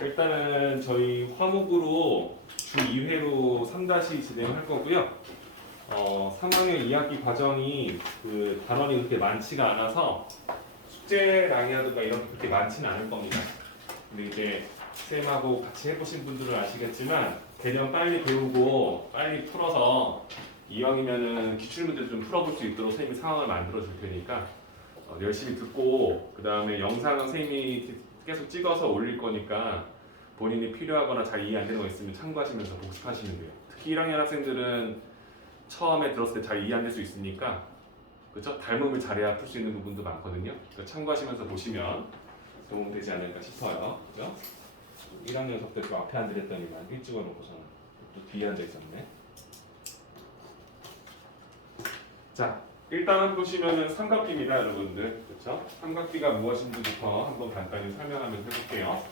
일단은 저희 화목으로 주 2회로 3다시 진행할 거고요. 3학년 2학기 과정이 그 단원이 그렇게 많지가 않아서 숙제량이라든가 이런 게 그렇게 많지는 않을 겁니다. 근데 이제 쌤하고 같이 해보신 분들은 아시겠지만 개념 빨리 배우고 빨리 풀어서 이왕이면은 기출문제를 좀 풀어볼 수 있도록 선생님이 상황을 만들어 줄 테니까 열심히 듣고 그 다음에 영상은 선생님이 계속 찍어서 올릴 거니까 본인이 필요하거나 잘 이해 안 되는 거 있으면 참고하시면서 복습하시면 돼요. 특히 1학년 학생들은 처음에 들었을 때 잘 이해 안 될 수 있으니까 그렇죠? 닮음을 잘해야 풀 수 있는 부분도 많거든요. 그러니까 참고하시면서 보시면 도움되지 않을까 싶어요. 그죠? 1학년 수업 때 또 앞에 앉으랬더니만 일 찍어놓고서는 또 뒤에 앉아 있었네. 자, 일단은 보시면은 삼각비입니다, 여러분들. 그렇죠? 삼각비가 무엇인지부터 한번 간단히 설명하면서 해볼게요.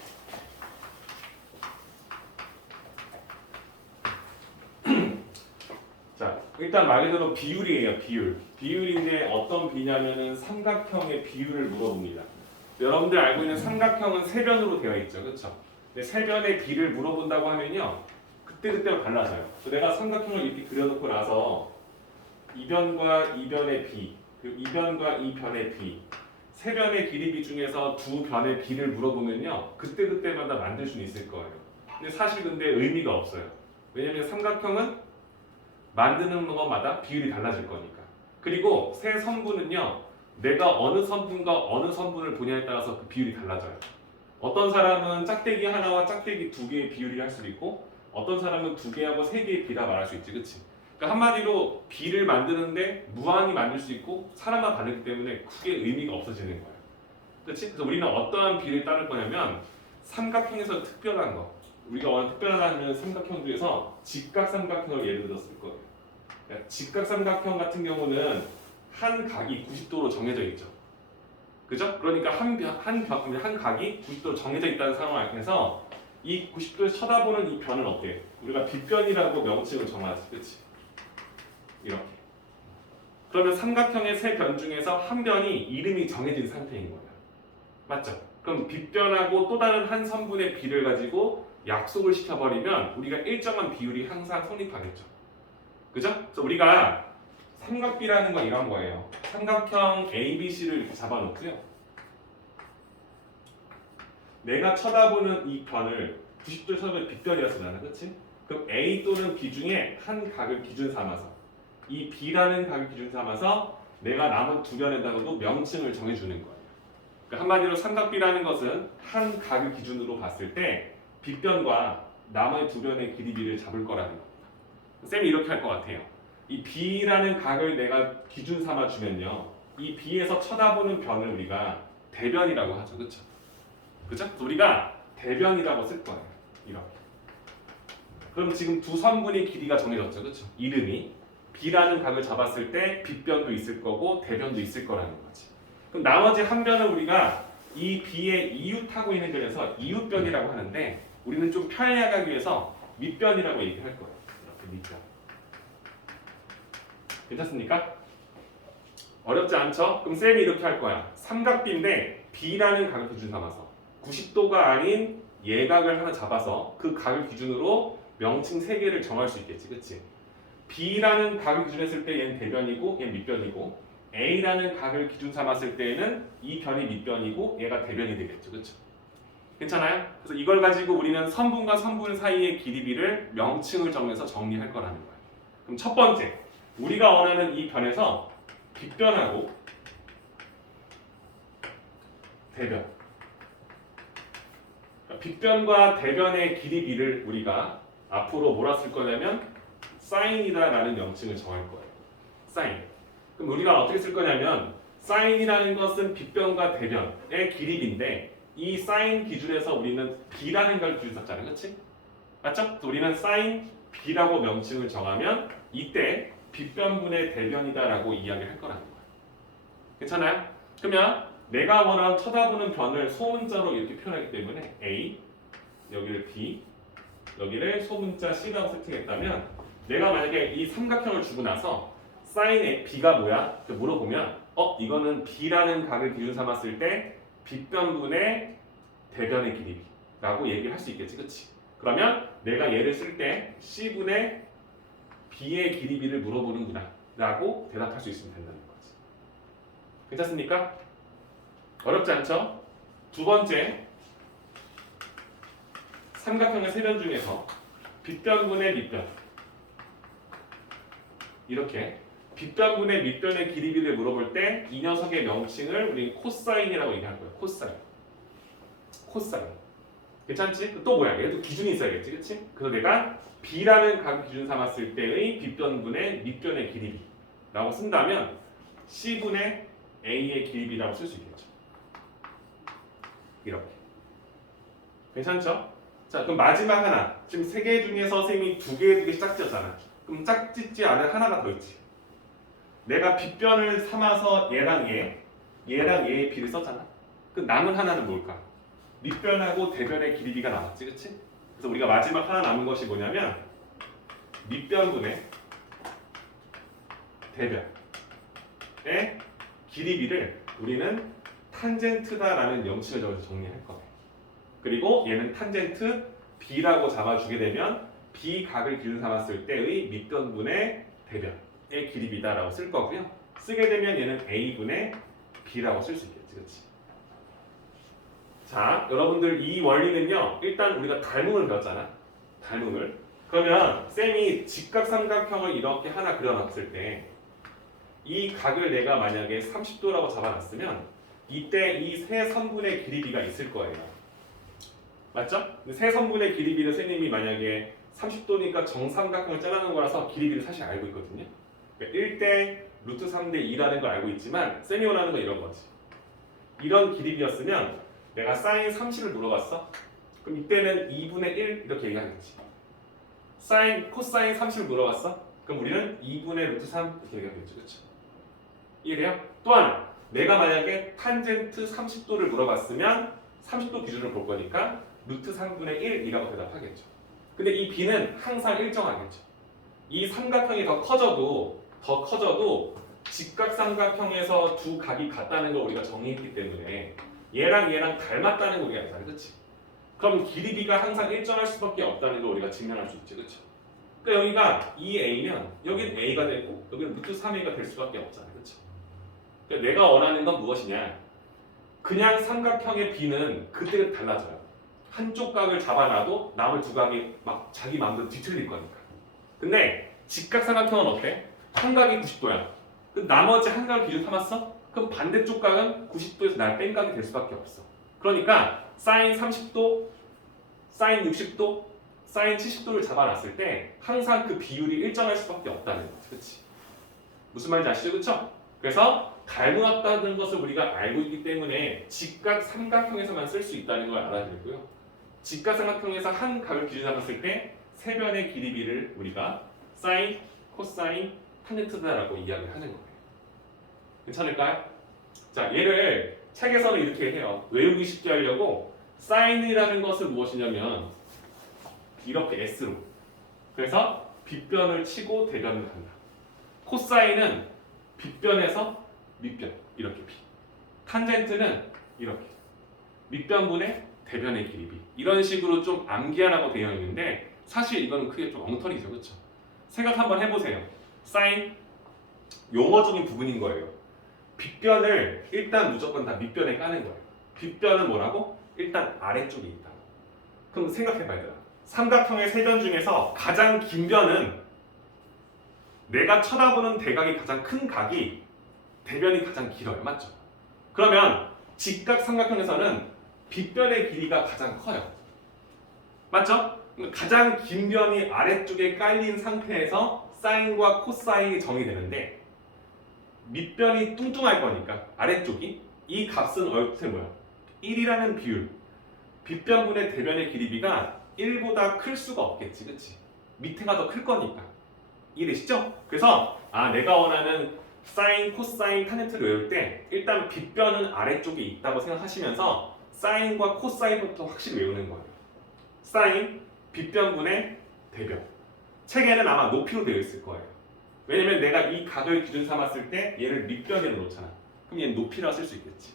자, 일단 말 그대로 비율이에요, 비율. 비율인데 어떤 비냐면은 삼각형의 비율을 물어봅니다. 여러분들 알고 있는 삼각형은 세 변으로 되어 있죠, 그렇죠? 근데 세 변의 비를 물어본다고 하면요, 그때그때 달라져요. 내가 삼각형을 이렇게 그려놓고 나서 이 변과 이 변의 비, 그리고 이 변과 이 변의 비, 세 변의 길이비 중에서 두 변의 비를 물어보면요, 그때그때마다 만들 수는 있을 거예요. 근데 사실 근데 의미가 없어요. 왜냐면 삼각형은 만드는 것마다 비율이 달라질 거니까. 그리고 세 선분은요, 내가 어느 선분과 어느 선분을 보냐에 따라서 그 비율이 달라져요. 어떤 사람은 짝대기 하나와 짝대기 두 개의 비율이 할 수도 있고, 어떤 사람은 두 개하고 세 개의 비라 말할 수 있지, 그렇지? 그러니까 한마디로 비를 만드는데 무한히 만들 수 있고 사람만 다르기 때문에 크게 의미가 없어지는 거예요. 그렇지? 그래서 우리는 어떠한 비를 따를 거냐면 삼각형에서 특별한 거. 우리가 원하는 특별한 삼각형 중에서 직각삼각형을 예를 들어 쓸 거예요. 그러니까 직각삼각형 같은 경우는 한 각이 90도로 정해져 있죠. 그죠? 그러니까 한 각이 90도로 정해져 있다는 상황을 알면서 이 90도를 쳐다보는 이 변은 어때? 우리가 빗변이라고 명칭을 정하지, 그렇지? 이렇게. 그러면 삼각형의 세 변 중에서 한 변이 이름이 정해진 상태인 거예요. 맞죠? 그럼 빗변하고 또 다른 한 선분의 비를 가지고 약속을 시켜버리면 우리가 일정한 비율이 항상 성립하겠죠. 그죠? 그래서 우리가 삼각비라는 건 이런 거예요. 삼각형 ABC를 이렇게 잡아놓고요. 내가 쳐다보는 이 변을 90도 쳐다보는 빗변이었잖아, 그렇지? 그럼 A 또는 B 중에 한 각을 기준 삼아서 이 B라는 각을 기준 삼아서 내가 남은 두 변에다가도 명칭을 정해주는 거예요. 그러니까 한마디로 삼각비라는 것은 한 각을 기준으로 봤을 때 빗변과 나머지 두 변의 길이비를 잡을 거라는 겁니다. 쌤이 이렇게 할 것 같아요. 이 B라는 각을 내가 기준 삼아 주면요, 이 B에서 쳐다보는 변을 우리가 대변이라고 하죠, 그렇죠? 그죠? 우리가 대변이라고 쓸 거예요. 이렇게. 그럼 지금 두 선분의 길이가 정해졌죠, 그렇죠? 이름이 B라는 각을 잡았을 때 빗변도 있을 거고 대변도 있을 거라는 거지. 그럼 나머지 한 변은 우리가 이 B의 이웃하고 있는 변에서 이웃변이라고 하는데 우리는 좀 편리하기 위해서 밑변이라고 얘기할 거예요. 이렇게 밑변. 괜찮습니까? 어렵지 않죠? 그럼 쌤이 이렇게 할 거야. 삼각비인데 B라는 각을 기준 삼아서 90도가 아닌 예각을 하나 잡아서 그 각을 기준으로 명칭 3개를 정할 수 있겠지, 그렇지? B라는 각을 기준했을 때 얘는 대변이고 얘는 밑변이고, A라는 각을 기준 삼았을 때에는 이 변이 밑변이고 얘가 대변이 되겠죠, 그렇죠? 괜찮아요? 그래서 이걸 가지고 우리는 선분과 선분 사이의 길이비를 명칭을 정해서 정리할 거라는 거예요. 그럼 첫 번째, 우리가 원하는 이 변에서 빗변하고 대변, 빗변과 대변의 길이비를 우리가 앞으로 뭐라 쓸 거냐면 사인이다라는 명칭을 정할 거예요. 사인. 그럼 우리가 어떻게 쓸 거냐면 사인이라는 것은 빗변과 대변의 길이비인데 이 사인 기준에서 우리는 B라는 걸 기준 삼잖아요, 그렇지? 맞죠? 그래서 우리는 사인 B라고 명칭을 정하면 이때 빗변분의 대변이다라고 이야기할 거라는 거예요. 괜찮아요? 그러면 내가 원하는 쳐다보는 변을 소문자로 이렇게 표현하기 때문에 A, 여기를 B, 여기를 소문자 C라고 세팅했다면 내가 만약에 이 삼각형을 주고 나서 사인의 B가 뭐야? 물어보면 이거는 B라는 각을 기준 삼았을 때 빗변분의 대변의 길이 라고 얘기를 할 수 있겠지, 그치? 그러면 내가 얘를 쓸 때 C분의 B의 길이 B를 물어보는구나 라고 대답할 수 있으면 된다는 거지. 괜찮습니까? 어렵지 않죠? 두 번째, 삼각형의 세변 중에서 빗변분의 밑변, 이렇게 빗변분의 밑변의 길이 B를 물어볼 때 이 녀석의 명칭을 우리 코사인이라고 얘기할 거예요. 코사인. 코사인. 괜찮지? 또 뭐야? 얘도 기준이 있어야겠지, 그치? 그래서 내가 B라는 각을 기준 삼았을 때의 빗변분의 밑변의 길이 B라고 쓴다면 C분의 A의 길이 B라고 쓸 수 있겠죠. 이렇게. 괜찮죠? 자, 그럼 마지막 하나. 지금 세 개 중에서 쌤이 두 개씩 짝지었잖아. 그럼 짝짓지 않은 하나가 더 있지. 내가 빗변을 삼아서 얘랑 얘의 B를 썼잖아. 그 남은 하나는 뭘까? 밑변하고 대변의 길이 B가 남았지, 그치? 그래서 우리가 마지막 하나 남은 것이 뭐냐면 밑변분의 대변의 길이 B를 우리는 탄젠트다라는 명칭을 적어서 정리할 거예요. 그리고 얘는 탄젠트 B라고 잡아주게 되면 B 각을 기준 삼았을 때의 밑변분의 대변의 길이 B다라고 쓸 거고요. 쓰게 되면 얘는 A분의 B라고 쓸 수 있겠지, 그치? 자, 여러분들 이 원리는요. 일단 우리가 닮음을 배웠잖아. 닮음을. 그러면 쌤이 직각삼각형을 이렇게 하나 그려놨을 때 이 각을 내가 만약에 30도라고 잡아놨으면 이때 이 세 선분의 길이 B가 있을 거예요. 맞죠? 세 선분의 길이 B는 쌤님이 만약에 30도니까 정삼각형을 짜라는 거라서 길이 B를 사실 알고 있거든요. 그러니까 1대 루트 3대 2라는 걸 알고 있지만 쌤이 원하는 건 이런 거지. 이런 길이 B였으면 내가 사인 30을 물어봤어? 그럼 이때는 2분의 1 이렇게 얘기하겠지. 코사인 30을 물어봤어? 그럼 우리는 2분의 루트 3 이렇게 얘기하겠죠. 그렇죠? 이해돼요? 또 하나, 내가 만약에 탄젠트 30도를 물어봤으면 30도 기준을 볼 거니까 루트 3분의 1이라고 대답하겠죠. 근데 이 B는 항상 일정하겠죠. 이 삼각형이 더 커져도 직각삼각형에서 두 각이 같다는 걸 우리가 정리했기 때문에 얘랑 닮았다는 거 우리가 알잖아, 그렇지? 그럼 길이 B가 항상 일정할 수밖에 없다는 걸 우리가 증명할 수 있지, 그렇죠? 그러니까 여기가 2A면 여기는 A가 되고 여기는 루트 3A가 될 수밖에 없잖아, 그렇죠? 그러니까 내가 원하는 건 무엇이냐? 그냥 삼각형의 B는 그때는 달라져요. 한쪽 각을 잡아놔도 남을 두 각이 막 자기 마음대로 뒤틀릴 거니까. 근데 직각삼각형은 어때? 한 각이 90도야. 그 나머지 한 각을 기준 삼았어? 그럼 반대쪽 각은 90도에서 날 뺀 각이 될 수밖에 없어. 그러니까 사인 30도, 사인 60도, 사인 70도를 잡아놨을 때 항상 그 비율이 일정할 수밖에 없다는 거지, 그렇지? 무슨 말인지 아시죠, 그렇죠? 그래서 닮았다는 것을 우리가 알고 있기 때문에 직각 삼각형에서만 쓸 수 있다는 걸 알아야 되고요. 직각 삼각형에서 한 각을 기준 삼았을 때 세 변의 길이 B를 우리가 사인, 코사인, 탄젠트다라고 이야기를 하는 거예요. 괜찮을까요? 자, 얘를 책에서는 이렇게 해요. 외우기 쉽게 하려고 사인이라는 것은 무엇이냐면 이렇게 S로. 그래서 빗변을 치고 대변을 한다. 코사인은 빗변에서 밑변 이렇게 B. 탄젠트는 이렇게 밑변분의 대변의 길이 B. 이런 식으로 좀 암기하라고 되어 있는데 사실 이거는 크게 좀 엉터리죠, 그렇죠? 생각 한번 해보세요. 사인 용어적인 부분인 거예요. 빗변을 일단 무조건 다 밑변에 까는 거예요. 빗변은 뭐라고? 일단 아래쪽에 있다. 그럼 생각해봐야 돼요. 삼각형의 세 변 중에서 가장 긴 변은 내가 쳐다보는 대각이 가장 큰 각이 대변이 가장 길어요. 맞죠? 그러면 직각 삼각형에서는 빗변의 길이가 가장 커요. 맞죠? 가장 긴 변이 아래쪽에 깔린 상태에서 사인과 코사인이 정의되는데 밑변이 뚱뚱할 거니까 아래쪽이 이 값은 어떻게 뭐야? 1이라는 비율. 빗변분의 대변의 길이비가 1보다 클 수가 없겠지, 그치? 밑에가 더 클 거니까. 이해되시죠? 그래서 내가 원하는 사인, 코사인, 탄젠트를 외울 때 일단 빗변은 아래쪽에 있다고 생각하시면서 사인과 코사인부터 확실히 외우는 거예요. 사인, 빗변분의 대변. 책에는 아마 높이로 되어 있을 거예요. 왜냐면 내가 이 각을 기준 삼았을 때 얘를 밑변으로 놓잖아. 그럼 얘는 높이라 쓸 수 있겠지.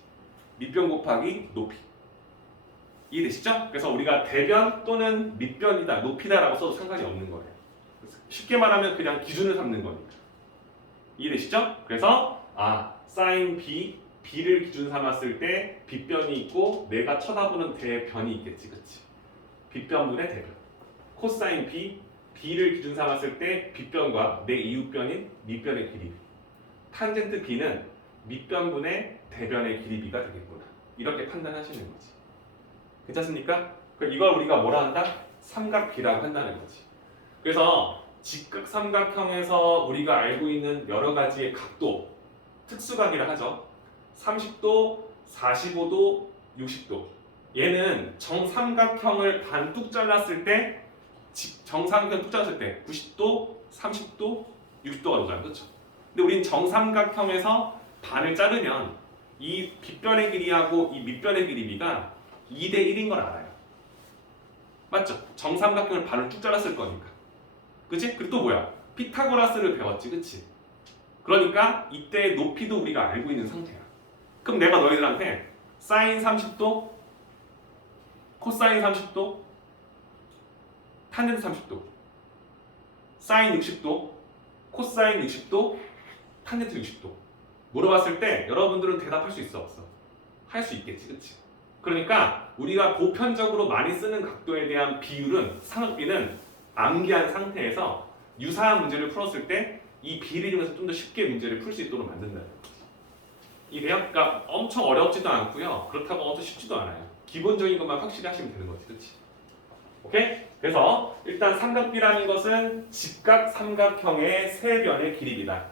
밑변 곱하기 높이. 이해되시죠? 그래서 우리가 대변 또는 밑변이다, 높이다라고 써도 상관이 없는 거예요. 쉽게 말하면 그냥 기준을 삼는 거니까. 이해되시죠? 그래서 사인 B, B를 기준 삼았을 때 빗변이 있고 내가 쳐다보는 대변이 있겠지, 그치? 빗변분의 대변. 코사인 B, B를 기준 삼았을 때 빗변과 내 이웃변인 밑변의 길이. 탄젠트 B는 밑변분의 대변의 길이비가 되겠구나. 이렇게 판단하시는 거지. 괜찮습니까? 이걸 우리가 뭐라 한다? 삼각비라고 한다는 거지. 그래서 직각 삼각형에서 우리가 알고 있는 여러 가지의 각도, 특수각이라 하죠. 30도, 45도, 60도. 얘는 정삼각형을 반 뚝 잘랐을 때, 정삼각형 뚝 잘랐을 때 90도, 30도, 60도가 나오잖아요. 그렇죠? 근데 우린 정삼각형에서 반을 자르면 이 빗변의 길이하고 이 밑변의 길이비가 2대 1인 걸 알아요. 맞죠? 정삼각형을 반을 쭉 잘랐을 거니까. 그치? 그리고 또 뭐야? 피타고라스를 배웠지, 그치? 그러니까 이때 높이도 우리가 알고 있는 상태야. 그럼 내가 너희들한테 사인 30도, 코사인 30도, 탄젠트 30도, 사인 60도, 코사인 60도, 탄젠트 60도 물어봤을 때 여러분들은 대답할 수 있어, 없어? 할 수 있겠지, 그치? 그러니까 우리가 보편적으로 많이 쓰는 각도에 대한 비율은, 삼각비는 암기한 상태에서 유사한 문제를 풀었을 때 이 비를 이용해서 좀 더 쉽게 문제를 풀 수 있도록 만든다는 거지. 이래요? 그러니까 엄청 어렵지도 않고요. 그렇다고 엄청 쉽지도 않아요. 기본적인 것만 확실히 하시면 되는 거지, 그렇지? 오케이? 그래서 일단 삼각비라는 것은 직각 삼각형의 세 변의 길이비다.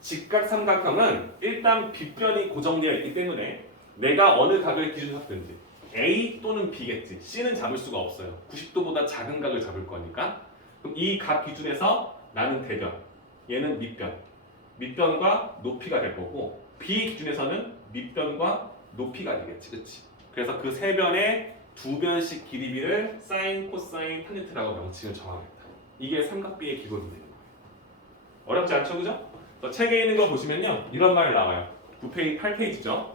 직각 삼각형은 일단 빗변이 고정되어 있기 때문에 내가 어느 각을 기준으로 잡든지 A 또는 B겠지. C는 잡을 수가 없어요. 90도보다 작은 각을 잡을 거니까. 그럼 이 각 기준에서 나는 대변, 얘는 밑변. 밑변과 높이가 될 거고 B 기준에서는 밑변과 높이가 되겠지. 그치? 그래서 그 세 변의 두 변씩 길이비를 사인, 코사인, 탄젠트라고 명칭을 정하겠다. 이게 삼각비의 기본이 되는 거예요. 어렵지 않죠? 그죠? 책에 있는 거 보시면요. 이런 말 나와요. 8페이지죠.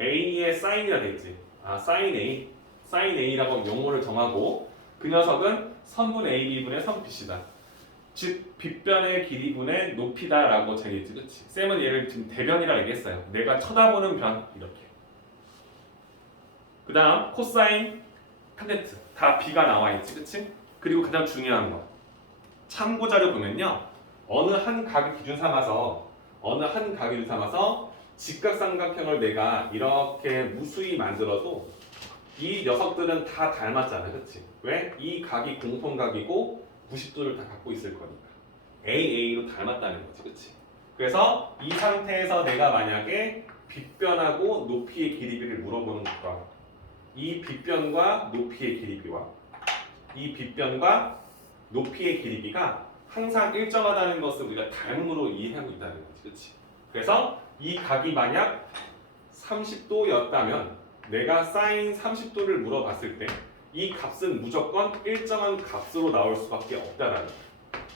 A의 사인이라 되어있지. 사인 A. 사인 A라고 용어를 정하고 그 녀석은 선분 AB분의 선 BC다. 즉 빗변의 길이분의 높이다라고 정했지. 그치? 쌤은 얘를 지금 대변이라 얘기했어요. 내가 쳐다보는 변 이렇게. 그 다음 코사인, 탄젠트 다 B가 나와있지. 그치? 그리고 가장 중요한 거 참고자료 보면요. 어느 한 각을 기준 삼아서 직각삼각형을 내가 이렇게 무수히 만들어도 이 녀석들은 다 닮았잖아, 그렇지? 왜? 이 각이 공통각이고 90도를 다 갖고 있을 거니까 AA로 닮았다는 거지, 그렇지? 그래서 이 상태에서 내가 만약에 빗변하고 높이의 길이비를 물어보는 것과 이 빗변과 높이의 길이비와 이 빗변과 높이의 길이비가 항상 일정하다는 것을 우리가 닮음으로 이해하고 있다는 거지, 그렇지? 그래서 이 각이 만약 30도였다면 내가 사인 30도를 물어봤을 때 이 값은 무조건 일정한 값으로 나올 수밖에 없다라는 거예요.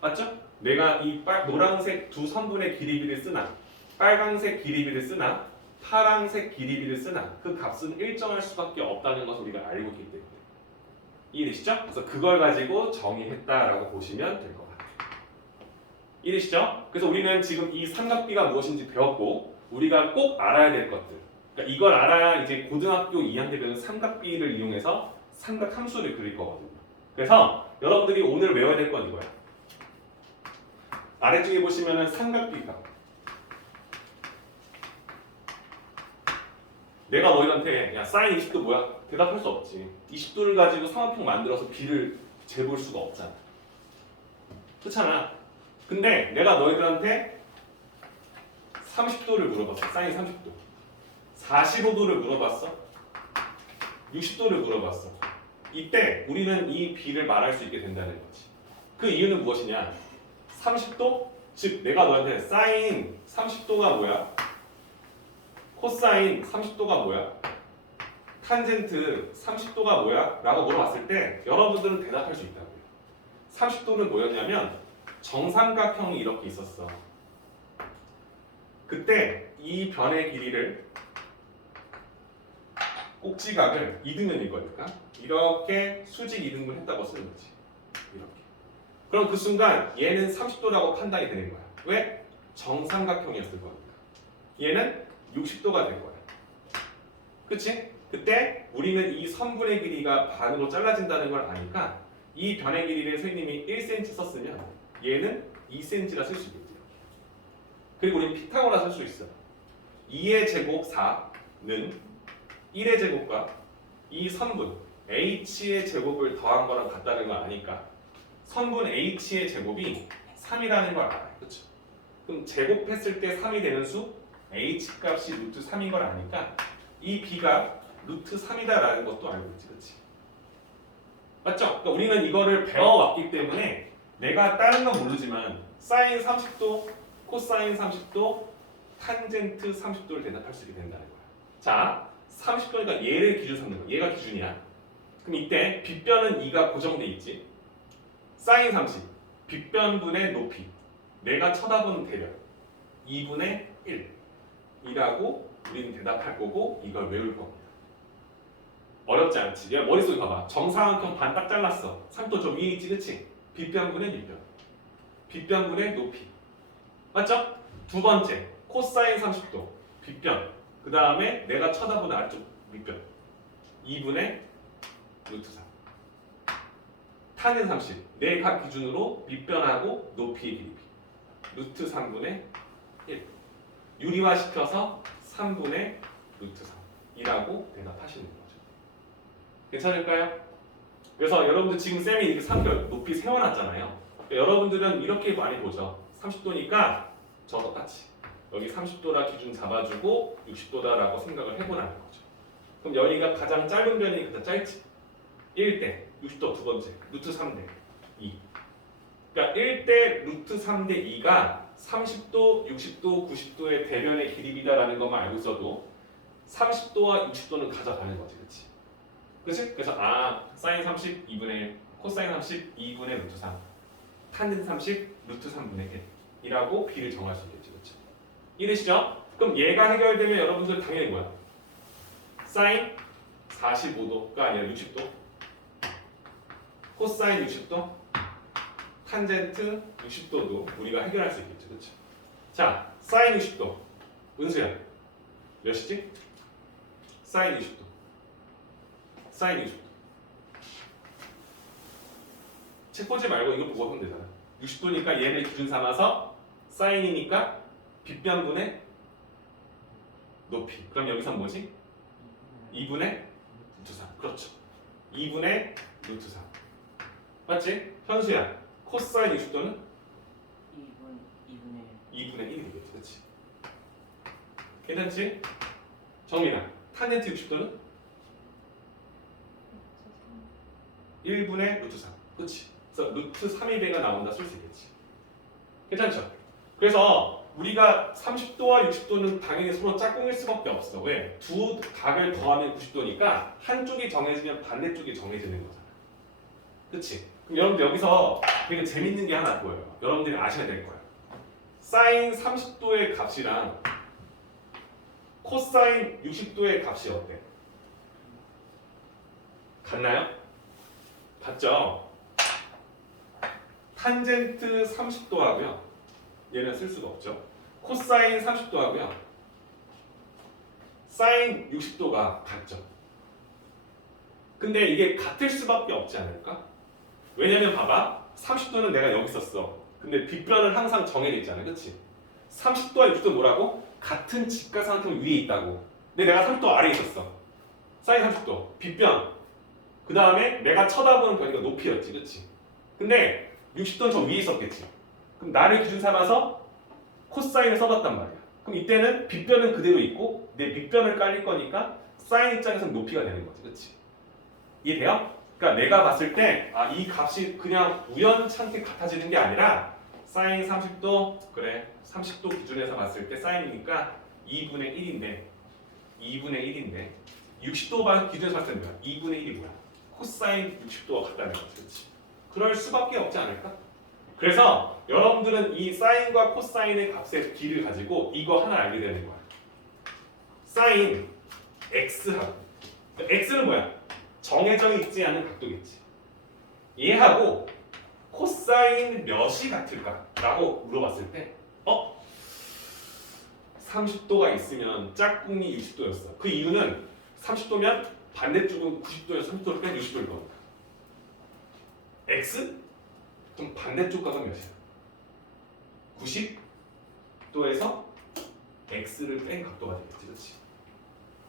맞죠? 내가 이 노란색 두 선분의 길이비를 쓰나 빨강색 길이비를 쓰나 파란색 길이비를 쓰나 그 값은 일정할 수밖에 없다는 것을 우리가 알고 있기 때문에 이해되시죠? 그래서 그걸 가지고 정의했다라고 보시면 될 것 같아요. 이해되시죠? 그래서 우리는 지금 이 삼각비가 무엇인지 배웠고 우리가 꼭 알아야 될 것들 그러니까 이걸 알아야 이제 고등학교 2학년 되면 삼각비를 이용해서 삼각함수를 그릴 거거든요. 그래서 여러분들이 오늘 외워야 될 건 이거야. 아래쪽에 보시면은 삼각비가 내가 너희한테 야 사인 20도 뭐야? 대답할 수 없지. 20도를 가지고 삼각형 만들어서 비를 재볼 수가 없잖아. 그렇잖아. 근데 내가 너희들한테 30도를 물어봤어. 사인 30도. 45도를 물어봤어. 60도를 물어봤어. 이때 우리는 이 비를 말할 수 있게 된다는 거지. 그 이유는 무엇이냐? 30도? 즉 내가 너한테 사인 30도가 뭐야? 코사인 30도가 뭐야? 탄젠트 30도가 뭐야? 라고 물어봤을 때 여러분들은 대답할 수 있다고요. 30도는 뭐였냐면 정삼각형이 이렇게 있었어. 그때 이 변의 길이를 꼭지각을 이등변일 거니까 이렇게 수직 이등분 했다고 쓰는 거지. 이렇게. 그럼 그 순간 얘는 30도라고 판단이 되는 거야. 왜? 정삼각형이었을 거니까. 얘는 60도가 될 거야. 그치? 그때 우리는 이 선분의 길이가 반으로 잘라진다는 걸 아니까 이 변의 길이를 선생님이 1cm 썼으면 얘는 2cm라 쓸 수 있겠지. 그리고 우리는 피타고라 쓸 수 있어. 2의 제곱 4는 1의 제곱과 이 선분 h의 제곱을 더한 거랑 같다는 걸 아니까 선분 h의 제곱이 3이라는 걸 알아요. 그렇죠? 그럼 제곱했을 때 3이 되는 수 h 값이 루트 3인 걸 아니까 이 b가 루트 3이다라는 것도 알고 있지. 그렇지? 맞죠? 그러니까 우리는 이거를 배워왔기 때문에 내가 다른 건 모르지만 사인 30도, 코사인 30도, 탄젠트 30도를 대답할 수 있게 된다는 거야. 자, 30도니까 얘를 기준 삼는 거야. 얘가 기준이야. 그럼 이때 빗변은 2가 고정돼 있지. 사인 30, 빗변분의 높이, 내가 쳐다보는 대변 2분의 1이라고 우리는 대답할 거고 이걸 외울 겁니다. 어렵지 않지? 얘 머릿속에 봐봐. 정사각형 반 딱 잘랐어. 3도 저 위에 있지, 그치? 빗변분의 밑변, 빗변분의 높이. 맞죠? 두 번째, 코사인 30도, 빗변. 그 다음에 내가 쳐다보는 아래쪽 밑변 2분의 루트 3. 탄은 30, 내 각 기준으로 밑변하고 높이의 길이 루트 3분의 1. 유리화시켜서 3분의 루트 3이라고 대답하시는 거죠. 괜찮을까요? 그래서 여러분들 지금 쌤이 이렇게 3별 높이 세워놨잖아요. 그러니까 여러분들은 이렇게 많이 보죠. 30도니까 저 똑같이 여기 30도라 기준 잡아주고 60도다라고 생각을 해보라는 거죠. 그럼 여기가 가장 짧은 변이 가장 짧지. 1대 60도 두 번째 루트 3대 2. 그러니까 1대 루트 3대 2가 30도, 60도, 90도의 대변의 길이다라는 것만 알고 있어도 30도와 60도는 가져가는 거지, 그렇지? 그렇지? 그래서 사인 30 2분의 1, 코사인 30 2분의 루트 3, 탄젠 30 루트 3분의 1이라고 b를 정할 수 있겠죠, 그렇죠? 이해되시죠? 그럼 얘가 해결되면 여러분들 당연히 뭐야? 사인 45도가 아니라 60도, 코사인 60도, 탄젠트 60도도 우리가 해결할 수 있겠죠, 그렇죠? 자, 사인 60도, 은수야 몇이지? 사인 60도, 사인 60도. 책 보지 말고 이거 보고 하면 되잖아. 60도니까 얘를 기준 삼아서 사인이니까 빗변분의 높이. 그럼 여기서 뭐지? 2분의 루트 3. 그렇죠. 2분의 루트 3. 맞지? 현수야. 코사인 60도는? 2분의 1이 되겠지. 그렇지? 괜찮지? 정민아. 탄젠트 60도는? 1분의 루트 3. 그렇지? 그래서 루트 3의 배가 나온다 쓸 수 있겠지. 괜찮죠? 그래서 우리가 30도와 60도는 당연히 서로 짝꿍일 수밖에 없어. 왜? 두 각을 더하면 90도니까 한쪽이 정해지면 반대쪽이 정해지는 거잖아. 그치? 그럼 여러분들 여기서 되게 재밌는 게 하나 보여요. 여러분들이 아셔야 될 거야. 사인 30도의 값이랑 코사인 60도의 값이 어때? 같나요? 같죠? 탄젠트 30도 하고요. 얘는 쓸 수가 없죠. 코사인 30도 하고요. 사인 60도가 같죠. 근데 이게 같을 수밖에 없지 않을까? 왜냐면 봐봐. 30도는 내가 여기 있었어. 근데 빗변은 항상 정해져 있잖아. 그치? 30도와 60도 뭐라고? 같은 직각삼각형 위에 있다고. 근데 내가 30도 아래에 있었어. 사인 30도. 빗변. 그 다음에 내가 쳐다보는 거리가 높이였지. 그치? 근데 60도는 저 위에 있었겠지. 그럼 나를 기준 삼아서 코사인을 써봤단 말이야. 그럼 이때는 빗변은 그대로 있고 내 밑변을 깔릴 거니까 사인 입장에서는 높이가 되는 거지. 그치? 이해돼요? 그러니까 내가 봤을 때 이 값이 그냥 우연찮게 같아지는 게 아니라 사인 30도 그래 30도 기준에서 봤을 때 사인이니까 2분의 1인데 60도 기준에서 봤을 때 뭐야? 2분의 1이 뭐야? 코사인 60도가 같다는 거지. 그렇지? 그럴 수밖에 없지 않을까? 그래서 여러분들은 이 사인과 코사인의 값의 길을 가지고 이거 하나 알게 되는 거야. 사인 x하고 x는 뭐야? 정해져 있지 않은 각도겠지. 얘하고 코사인 몇이 같을까? 라고 물어봤을 때 30도가 있으면 짝꿍이 60도였어. 그 이유는 30도면 반대쪽은 90도에서 30도를 빼 60도일 거니까. x? 그럼 반대쪽 각은 몇이야? 90도에서 x를 뺀 각도가 되겠지. 그렇지?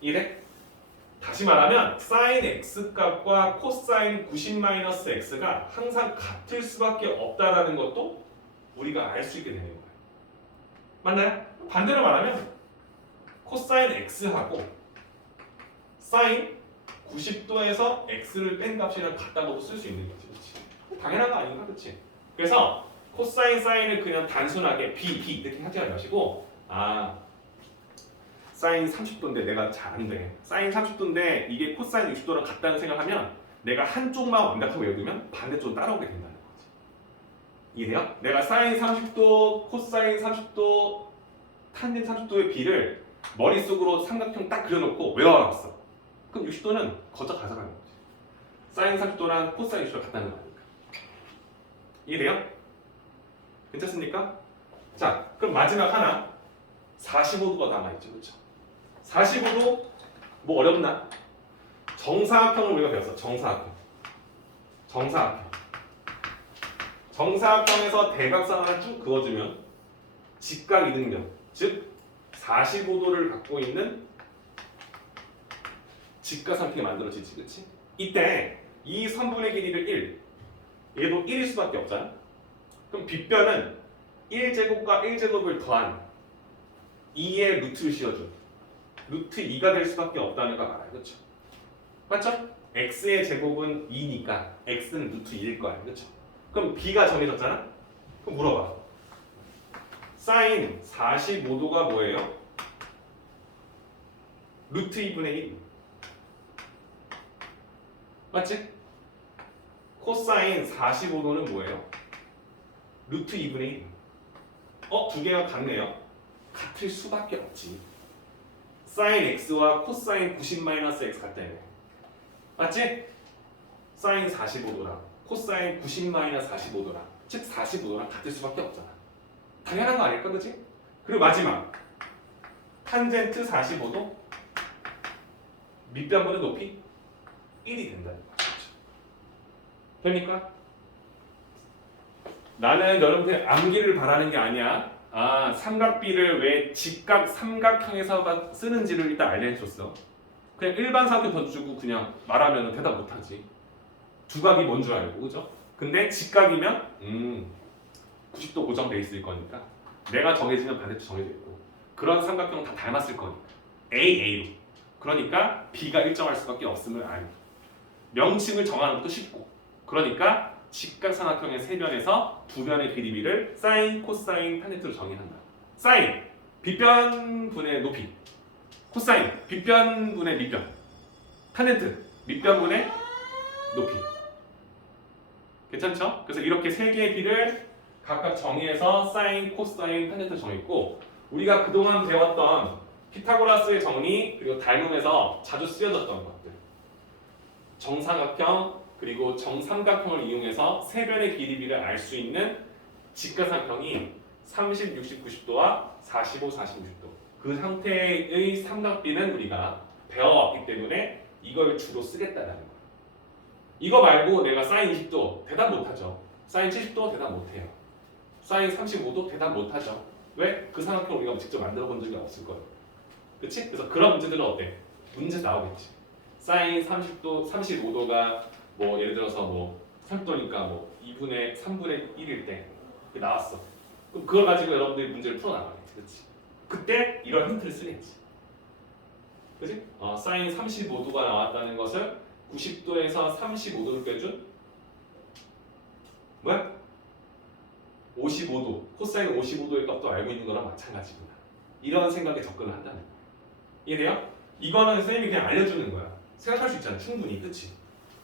이래? 다시 말하면 사인 x 값과 코사인 90-x가 항상 같을 수밖에 없다라는 것도 우리가 알 수 있게 되는 거예요. 맞나요? 반대로 말하면 코사인 x하고 사인 90도에서 x를 뺀 값이랑 같다고도 쓸 수 있는 거지. 그렇지? 당연한 거 아닌가? 그렇지? 그래서 코사인 사인을 그냥 단순하게 b 이렇게 하지 마시고 사인 30도인데 내가 잘 안 돼. 사인 30도인데 이게 코사인 60도랑 같다는 생각하면 내가 한쪽만 완벽하게 외우면 반대쪽은 따라오게 된다는 거지. 이해돼요? 내가 사인 30도, 코사인 30도, 탄젠 30도의 비를 머릿속으로 삼각형 딱 그려놓고 외워놨어. 그럼 60도는 거저 가져가는 거지. 사인 30도랑 코사인 60도가 같다는 거 아닙니까? 이해돼요? 괜찮습니까? 자, 그럼 마지막 하나 45도가 남아있죠. 그렇죠? 45도 뭐 어렵나? 정사각형을 우리가 배웠어. 정사각형에서 대각선 하나 쭉 그어주면 직각 이등변, 즉 45도를 갖고 있는 직각삼각형이 만들어지지. 그렇지? 이때 이 선분의 길이를 1, 얘도 1일 수밖에 없잖아. 그럼 빗변은 1제곱과 1제곱을 더한 2의 루트를 씌워줘. 루트 2가 될 수밖에 없다는 거 알아요. 그렇죠? 맞죠? x의 제곱은 2니까 x는 루트 2일 거야. 그렇죠? 그럼 b가 정해졌잖아? 그럼 물어봐. 사인 45도가 뭐예요? 루트 2분의 1. 맞지? 코사인 45도는 뭐예요? 루트 2분의 1. 두 개가 같네요. 같을 수밖에 없지. 사인 x와 코사인 90-x 같다 이거. 맞지? 사인 45도랑 코사인 90-45도랑 즉 45도랑 같을 수밖에 없잖아. 당연한 거 아닐까? 그치? 그리고 마지막 탄젠트 45도 밑변분의 높이 1이 된다는 거죠. 됩니까? 나는 여러분들 암기를 바라는 게 아니야. 삼각비를 왜 직각 삼각형에서 쓰는지를 일단 알려줬어. 그냥 일반 삼각형 던지고 그냥 말하면 대답 못하지. 두각이 뭔 줄 알고, 그죠? 근데 직각이면 90도 고정돼 있을 거니까 내가 정해지면 반대쪽 정해져 있고 그런 삼각형 다 닮았을 거니까 A로. 그러니까 B가 일정할 수밖에 없음을 알고 명칭을 정하는 것도 쉽고 그러니까 직각삼각형의 세 변에서 두 변의 길이비를 사인, 코사인, 탄젠트로 정의한다. 사인, 빗변분의 높이. 코사인, 빗변분의 밑변. 탄젠트, 밑변분의 높이. 괜찮죠? 그래서 이렇게 세 개의 비를 각각 정의해서 사인, 코사인, 탄젠트로 정했고 우리가 그동안 배웠던 피타고라스의 정리 그리고 닮음에서 자주 쓰여졌던 것들. 정사각형 그리고 정삼각형을 이용해서 세 변의 길이비를 알 수 있는 직각삼각형이 30, 60, 90도와 45, 46도 그 상태의 삼각비는 우리가 배워왔기 때문에 이걸 주로 쓰겠다라는 거예요. 이거 말고 내가 사인 20도 대답 못하죠. 사인 70도 대답 못해요. 사인 35도 대답 못하죠. 왜? 그 삼각형을 우리가 직접 만들어 본 적이 없을 거예요. 그치? 그래서 그런 문제들은 어때? 문제 나오겠지. 사인 30도, 35도가 뭐 예를 들어서 뭐 30도니까 뭐 2분의 3분의 1일 때 나왔어. 그럼 그걸 가지고 여러분들이 문제를 풀어나가겠지. 그치? 그때 이런 힌트를 쓰겠지. 그치? 사인 35도가 나왔다는 것을 90도에서 35도를 빼준 뭐야? 55도, 코사인 55도의 값도 알고 있는 거랑 마찬가지구나. 이런 생각에 접근을 한다는 거야. 이해돼요? 이거는 선생님이 그냥 알려주는 거야. 생각할 수 있잖아. 충분히. 그치?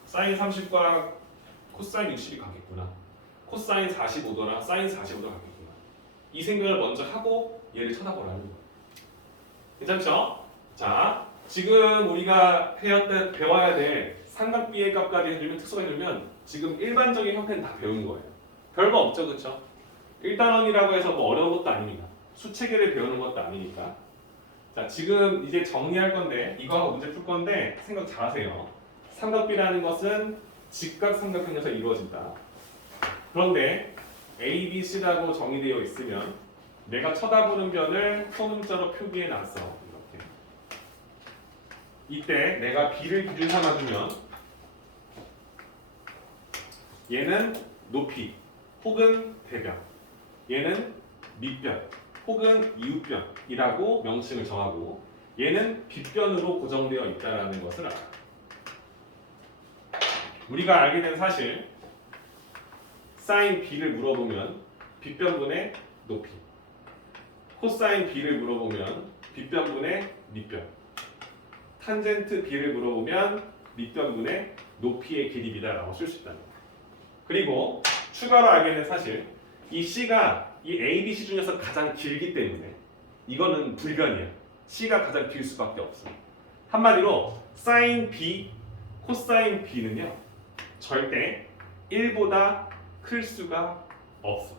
사인 30과 코사인 60이 같겠구나. 코사인 45도랑 사인 45도가 같겠구나. 이 생각을 먼저 하고 얘를 쳐다보라는 거야. 괜찮죠? 자, 지금 우리가 배워야 될 삼각비의 값까지 해주면 특수가 해주면 지금 일반적인 형태는 다 배운 거예요. 별거 없죠, 그렇죠? 1단원이라고 해서 뭐 어려운 것도 아닙니다. 수체계를 배우는 것도 아니니까. 자, 지금 이제 정리할 건데 이거 문제 풀 건데 생각 잘 하세요. 삼각비라는 것은 직각삼각형에서 이루어진다. 그런데 A, B, C라고 정의되어 있으면 내가 쳐다보는 변을 소문자로 표기해 놨어. 이렇게. 이때 내가 B를 기준 삼아주면 얘는 높이 혹은 대변, 얘는 밑변 혹은 이웃변이라고 명칭을 정하고 얘는 빗변으로 고정되어 있다는 것을 알아. 우리가 알게 된 사실 사인 B를 물어보면 빗변분의 높이, 코사인 B를 물어보면 빗변분의 밑변, 탄젠트 B를 물어보면 밑변분의 높이의 길이다라고 쓸 수 있다는 거예요. 그리고 추가로 알게 된 사실 이 C가 이 A, B, C 중에서 가장 길기 때문에 이거는 불변이야. C가 가장 길 수밖에 없어. 한마디로 사인 B, 코사인 B는요 절대 1보다 클 수가 없어.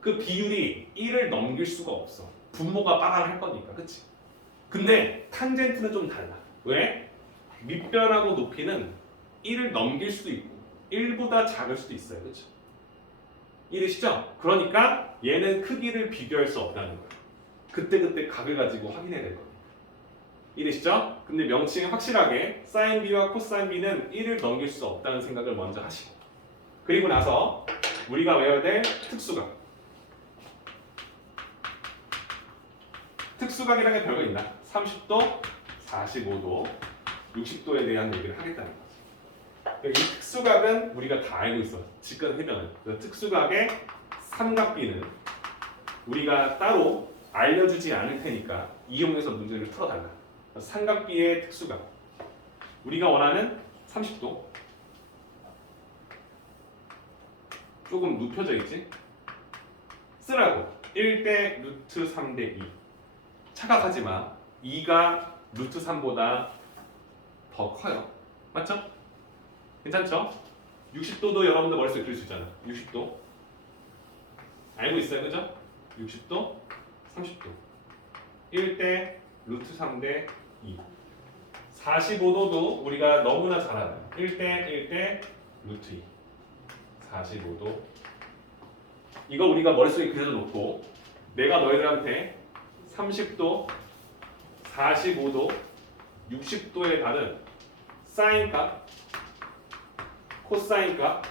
그 비율이 1을 넘길 수가 없어. 분모가 빠방할 거니까, 그치? 근데 탄젠트는 좀 달라. 왜? 밑변하고 높이는 1을 넘길 수도 있고 1보다 작을 수도 있어요, 그렇죠? 이해되시죠? 그러니까 얘는 크기를 비교할 수 없다는 거예요. 그때그때 각을 가지고 확인해야 될 거예요. 이해되시죠? 근데 명칭은 확실하게 사인 B와 코사인 B는 1을 넘길 수 없다는 생각을 먼저 하시고 그리고 나서 우리가 외워야 될 특수각. 특수각이라는 게 별거 있나? 30도, 45도, 60도에 대한 얘기를 하겠다는 거지. 이 특수각은 우리가 다 알고 있어. 직각 해변은. 특수각의 삼각비는 우리가 따로 알려주지 않을 테니까 이용해서 문제를 풀어달라. 삼각비의 특수각. 우리가 원하는 30도. 조금 눕혀져 있지? 쓰라고. 1대 루트 3대 2. 착각하지 마. 2가 루트 3보다 더 커요. 맞죠? 괜찮죠? 60도도 여러분들 머릿속에 그릴 수 있잖아. 60도. 알고 있어요, 그죠? 60도, 30도. 1대 루트 3대 2. 45도도 우리가 너무나 잘 알아요. 1대 루트 2. 45도. 이거 우리가 머릿속에 그려져 놓고 내가 너희들한테 30도, 45도, 60도에 다른 사인값, 코사인값,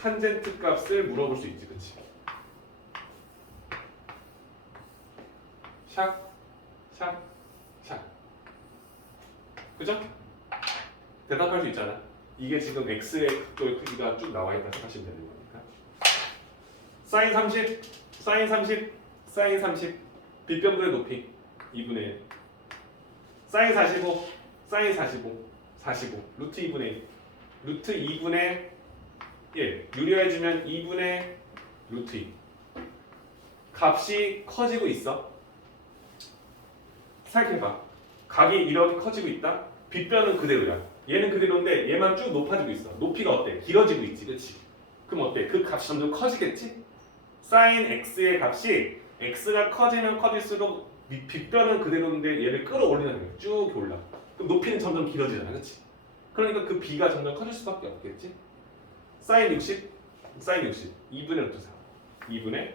탄젠트 값을 물어볼 수 있지, 그치? 샥, 샥, 샥. 그죠? 대답할 수 있잖아. 이게 지금 x의 각도의 크기가 쭉 나와 있다 생각하시면 되는 거니까. 사인 30, 사인 30, 사인 30. 빗변분의 높이 2분의 1. 사인 45, 사인 45, 45. 루트 2분의 1. 루트 2분의 1. 유리화해주면 2분의 루트 2. 값이 커지고 있어. 생각해봐. 각이 이렇게 커지고 있다. 빗변은 그대로야. 얘는 그대로인데 얘만 쭉 높아지고 있어. 높이가 어때? 길어지고 있지, 그렇지? 그럼 어때? 그 값이 점점 커지겠지? 사인 x의 값이 x가 커지면 커질수록 빗변은 그대로인데 얘를 끌어올리는 거야. 쭉 올라. 그럼 높이는 점점 길어지잖아, 그렇지? 그러니까 그 b가 점점 커질 수밖에 없겠지? 사인 60, 사인 60, 2분의 루트 3, 2분의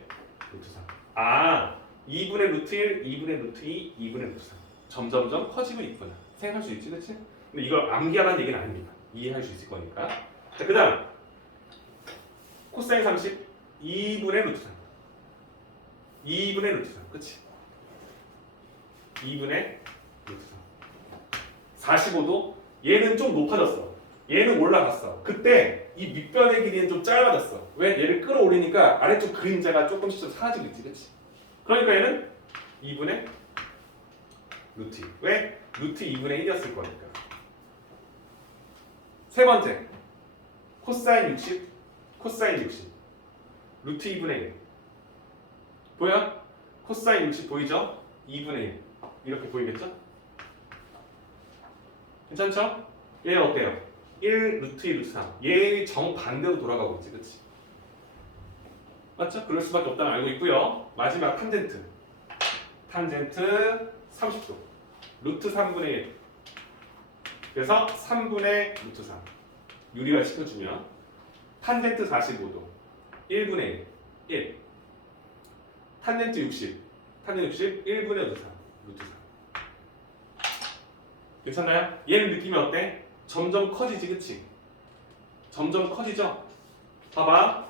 루트 3. 아, 2분의 루트 1, 2분의 루트 2, 2분의 루트 3. 점점점 커지고 있구나. 생각할 수 있지, 그렇지? 근데 이걸 암기하라는 얘기는 아닙니다. 이해할 수 있을 거니까. 자, 그다음 코사인 30, 2분의 루트 3. 2분의 루트 3, 그치? 2분의 루트 3. 45도, 얘는 좀 높아졌어. 얘는 올라갔어. 그때 이 밑변의 길이는 좀 짧아졌어. 왜? 얘를 끌어올리니까 아래쪽 그림자가 조금씩 좀 사라지고 있지, 그치? 그러니까 얘는 2분의 루트 2. 왜? 루트 2분의 1이었을 거니까. 세 번째, 코사인 60, 코사인 60. 루트 2분의 1. 보여? 코사인 60 보이죠? 2분의 1. 이렇게 보이겠죠? 괜찮죠? 얘 어때요? 1 루트 2 루트 3. 얘 정반대로 돌아가고 있지, 그치? 맞죠? 그럴 수밖에 없다는 알고 있고요. 마지막 탄젠트. 탄젠트 30도. 루트 3분의 1. 그래서 3분의 루트 3. 유리화 시켜주면 탄젠트 45도. 1분의 1. 1. 탄젠트 60. 탄젠트 60. 1분의 루트 3. 루트 3. 괜찮나요? 얘는 느낌이 어때? 점점 커지지, 그치? 점점 커지죠? 봐봐.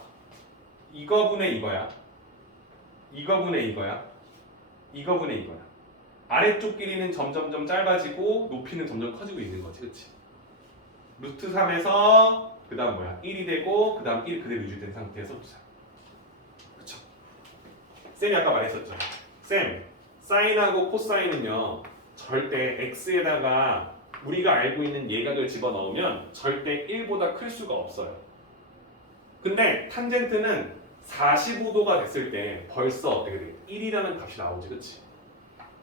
이거분의 이거야. 이거분의 이거야. 이거분의 이거야. 아래쪽 길이는 점점점 짧아지고 높이는 점점 커지고 있는 거지, 그치? 루트 3에서 그 다음 뭐야? 1이 되고 그 다음 1 그대로 유지된 상태에서 루트 3. 그쵸? 쌤이 아까 말했었죠. 쌤, 사인하고 코사인은요 절대 x에다가 우리가 알고 있는 예각을 집어넣으면 절대 1보다 클 수가 없어요. 근데 탄젠트는 45도가 됐을 때 벌써 어떻게 돼? 1이라는 값이 나오지, 그치?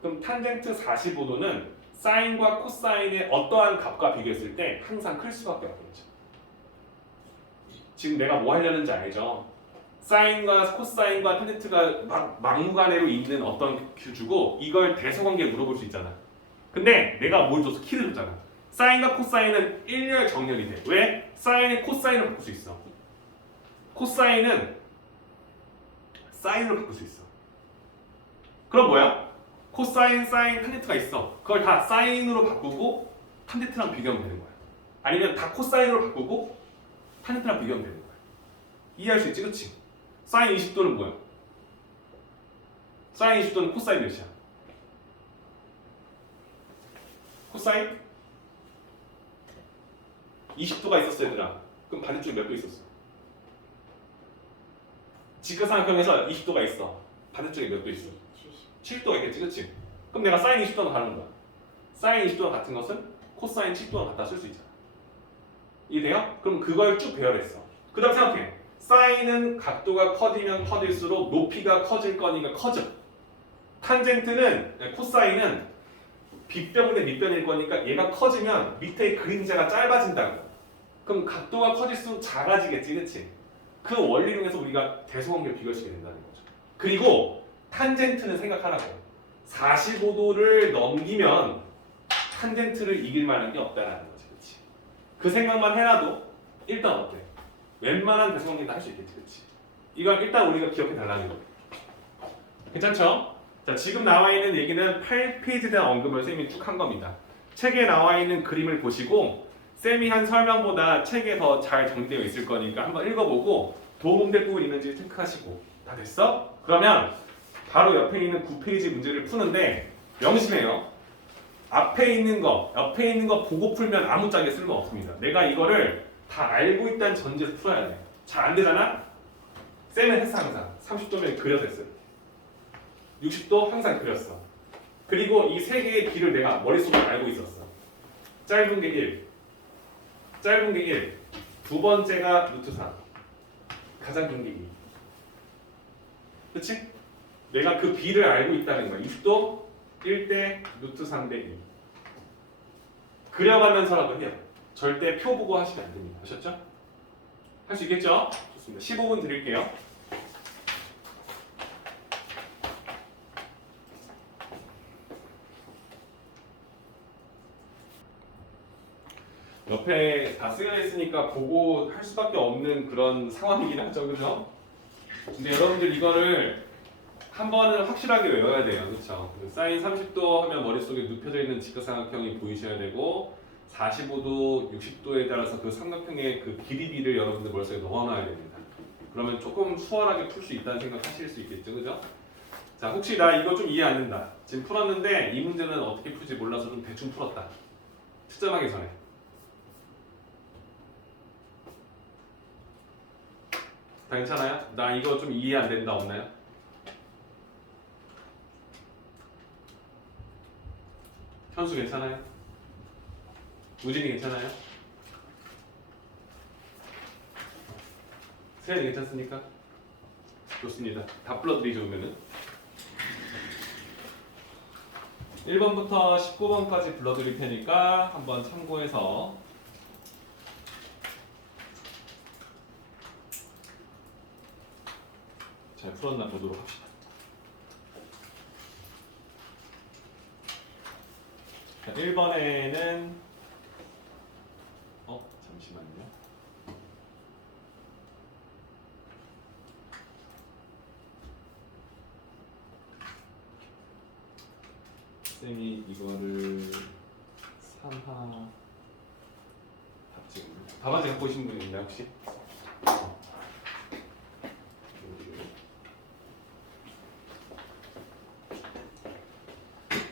그럼 탄젠트 45도는 사인과 코사인의 어떠한 값과 비교했을 때 항상 클 수밖에 없겠죠. 지금 내가 뭐 하려는지 알죠? 사인과 코사인과 탄젠트가 막무가내로 있는 어떤 큐 주고 이걸 대소관계 물어볼 수 있잖아. 근데 내가 뭘 줘서 키를 줬잖아. 사인과 코사인은 일렬 정렬이 돼. 왜? 사인이 코사인을 바꿀 수 있어. 코사인은 사인으로 바꿀 수 있어. 그럼 뭐야? 코사인, 사인, 탄젠트가 있어. 그걸 다 사인으로 바꾸고 탄젠트랑 비교하면 되는 거야. 아니면 다 코사인으로 바꾸고 탄젠트랑 비교하면 되는 거야. 이해할 수 있지, 그치? 사인 20도는 뭐야? 사인 20도는 코사인 몇이야? 코사인? 20도가 있었어, 얘들아. 그럼 반대쪽에 몇 도 있었어? 직각삼각형에서 20도가 있어. 반대쪽에 몇 도 있어? 7도가 있겠지, 그치? 그럼 내가 사인 20도는 다른 거야. 사인 20도가 같은 것은 코사인 7도가 같다 쓸 수 있잖아. 이해돼요? 그럼 그걸 쭉 배열했어. 그 다음 생각해. 사인은 각도가 커지면 커질수록 높이가 커질 거니까 커져. 탄젠트는, 코사인은 빗변분의 밑변일 거니까 얘가 커지면 밑에 그림자가 짧아진다고. 그럼 각도가 커질수록 작아지겠지, 그치? 그 원리를 통해서 우리가 대소관계를 비교시키게 된다는 거죠. 그리고 탄젠트는 생각하라고. 45도를 넘기면 탄젠트를 이길 만한 게 없다라는 거지, 그치? 그 생각만 해놔도 일단 어때? 웬만한 대소관계도 할 수 있겠지, 그치? 이건 일단 우리가 기억해 달라는 거예요. 괜찮죠? 자, 지금 나와 있는 얘기는 8페이지에 대한 언급을 쌤이 쭉 한 겁니다. 책에 나와 있는 그림을 보시고 쌤이 한 설명보다 책에 더 잘 정리되어 있을 거니까 한번 읽어보고 도움될 부분 있는지 체크하시고. 다 됐어? 그러면 바로 옆에 있는 9페이지 문제를 푸는데 명심해요. 앞에 있는 거, 옆에 있는 거 보고 풀면 아무짝에 쓸모 없습니다. 내가 이거를 다 알고 있다는 전제에서 풀어야 돼. 잘 안 되잖아? 쌤은 했어 항상. 30도면 그려서 했어요. 60도 항상 그렸어. 그리고 이 세 개의 길을 내가 머릿속으로 알고 있었어. 짧은 게 1, 짧은 게 1, 두 번째가 루트 3, 가장 긴 게 2. 그치? 내가 그 B를 알고 있다는 거야. 60도 1대 루트 3대 2. 그려가면서라도 해요. 절대 표 보고 하시면 안 됩니다. 아셨죠? 할 수 있겠죠? 좋습니다. 15분 드릴게요. 옆에 다 쓰여 있으니까 보고 할 수밖에 없는 그런 상황이긴 하죠, 그죠? 근데 여러분들 이거를 한 번은 확실하게 외워야 돼요, 그렇죠? 사인 30도 하면 머릿속에 눕혀져 있는 직각삼각형이 보이셔야 되고 45도, 60도에 따라서 그 삼각형의 그 길이비를 여러분들 머릿속에 넣어놔야 됩니다. 그러면 조금 수월하게 풀 수 있다는 생각 하실 수 있겠죠, 그죠? 자, 혹시 나 이거 좀 이해 안 된다. 지금 풀었는데 이 문제는 어떻게 풀지 몰라서 좀 대충 풀었다. 특정하기 전에. 다 괜찮아요? 나 이거 좀 이해 안 된다 없나요? 현수 괜찮아요? 우진이 괜찮아요? 세연이 괜찮습니까? 좋습니다. 다 불러드리죠, 그러면은. 1번부터 19번까지 불러드릴 테니까 한번 참고해서 잘 풀었나 보도록 합시다. 자, 1번에는 잠시만요. 쌤이 이거를 3하 답안지 갖고 오신 분 있나요 혹시?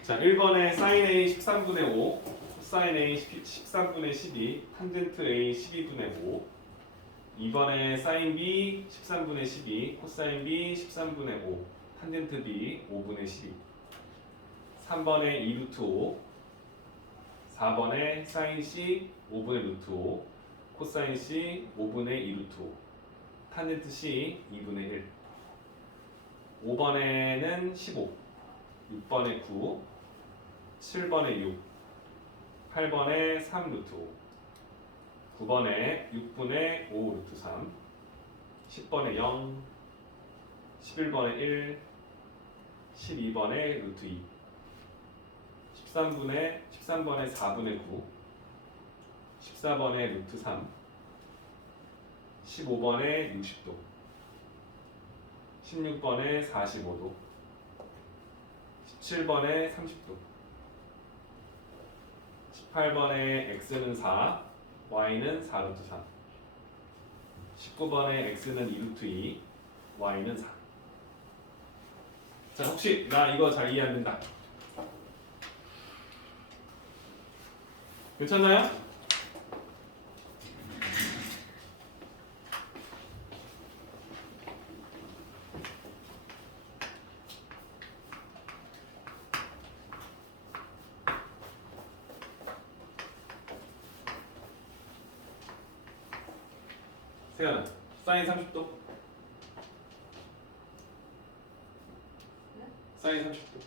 자, 1번에 sin A 13분의 5, sin A 13분의 12, 탄젠트 A 12분의 5. 2번에 sin B 13분의 12, 코사인 B 13분의 5, 탄젠트 B 5분의 12. 3번에 2루트 5, 4번에 sin C 5분의 루트 5, 코사인 C 5분의 2루트 5, 탄젠트 C 2분의 1. 5번에는 15, 6번에 9, 7번에 6, 8번에 3 루트 5, 9번에 6분의 5 루트 3, 10번에 0, 11번에 1, 12번에 루트 2, 13번에 4분의 9, 14번에 루트 3, 15번에 60도, 16번에 45도, 17번에 30도, 18번에 x는 4, y는 4 루트 3, 19번에 x는 2 루트 2, y는 4. 자, 혹시 나 이거 잘 이해 안 된다. 괜찮나요? 세연아, 사인 30도. 네? 사인 30도.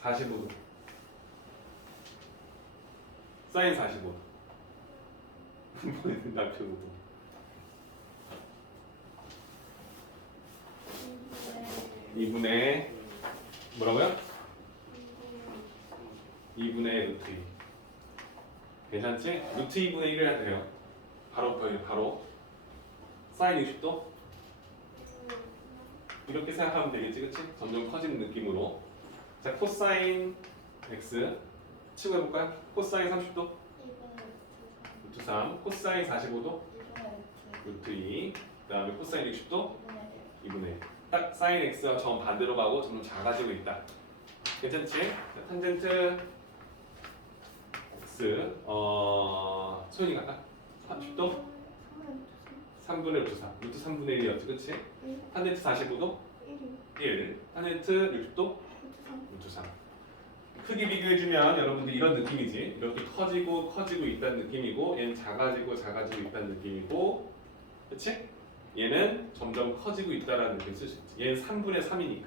45도. 사인 45도. 남편으로. 2분의 뭐라고요? 2분의 루트 2. 괜찮지? 루트 2분의 1을 해도 돼요. 바로 사인 60도? 이렇게 생각하면 되겠지, 그치? 점점 커지는 느낌으로. 자, 코사인 x 치고해볼까요? 코사인 30도? 루트 3. 코사인 45도? 루트 2. 그 다음에 코사인 60도? 2분의 1. 딱 사인 x가 정반대로 가고 점점 작아지고 있다. 괜찮지? 자, 탄젠트 x 소연이 갈까? 30도? 3분의 루트 3. 루트 3분의 1이었지, 그치? 탄젠트 45도? 1. 탄젠트 60도? 루트 3. 크기 비교해주면 여러분들 이런 느낌이지. 이렇게 커지고 있다는 느낌이고, 얘는 작아지고 있다는 느낌이고, 그치? 얘는 점점 커지고 있다는 느낌을 쓸 수 있지. 얘는 3분의 3이니까.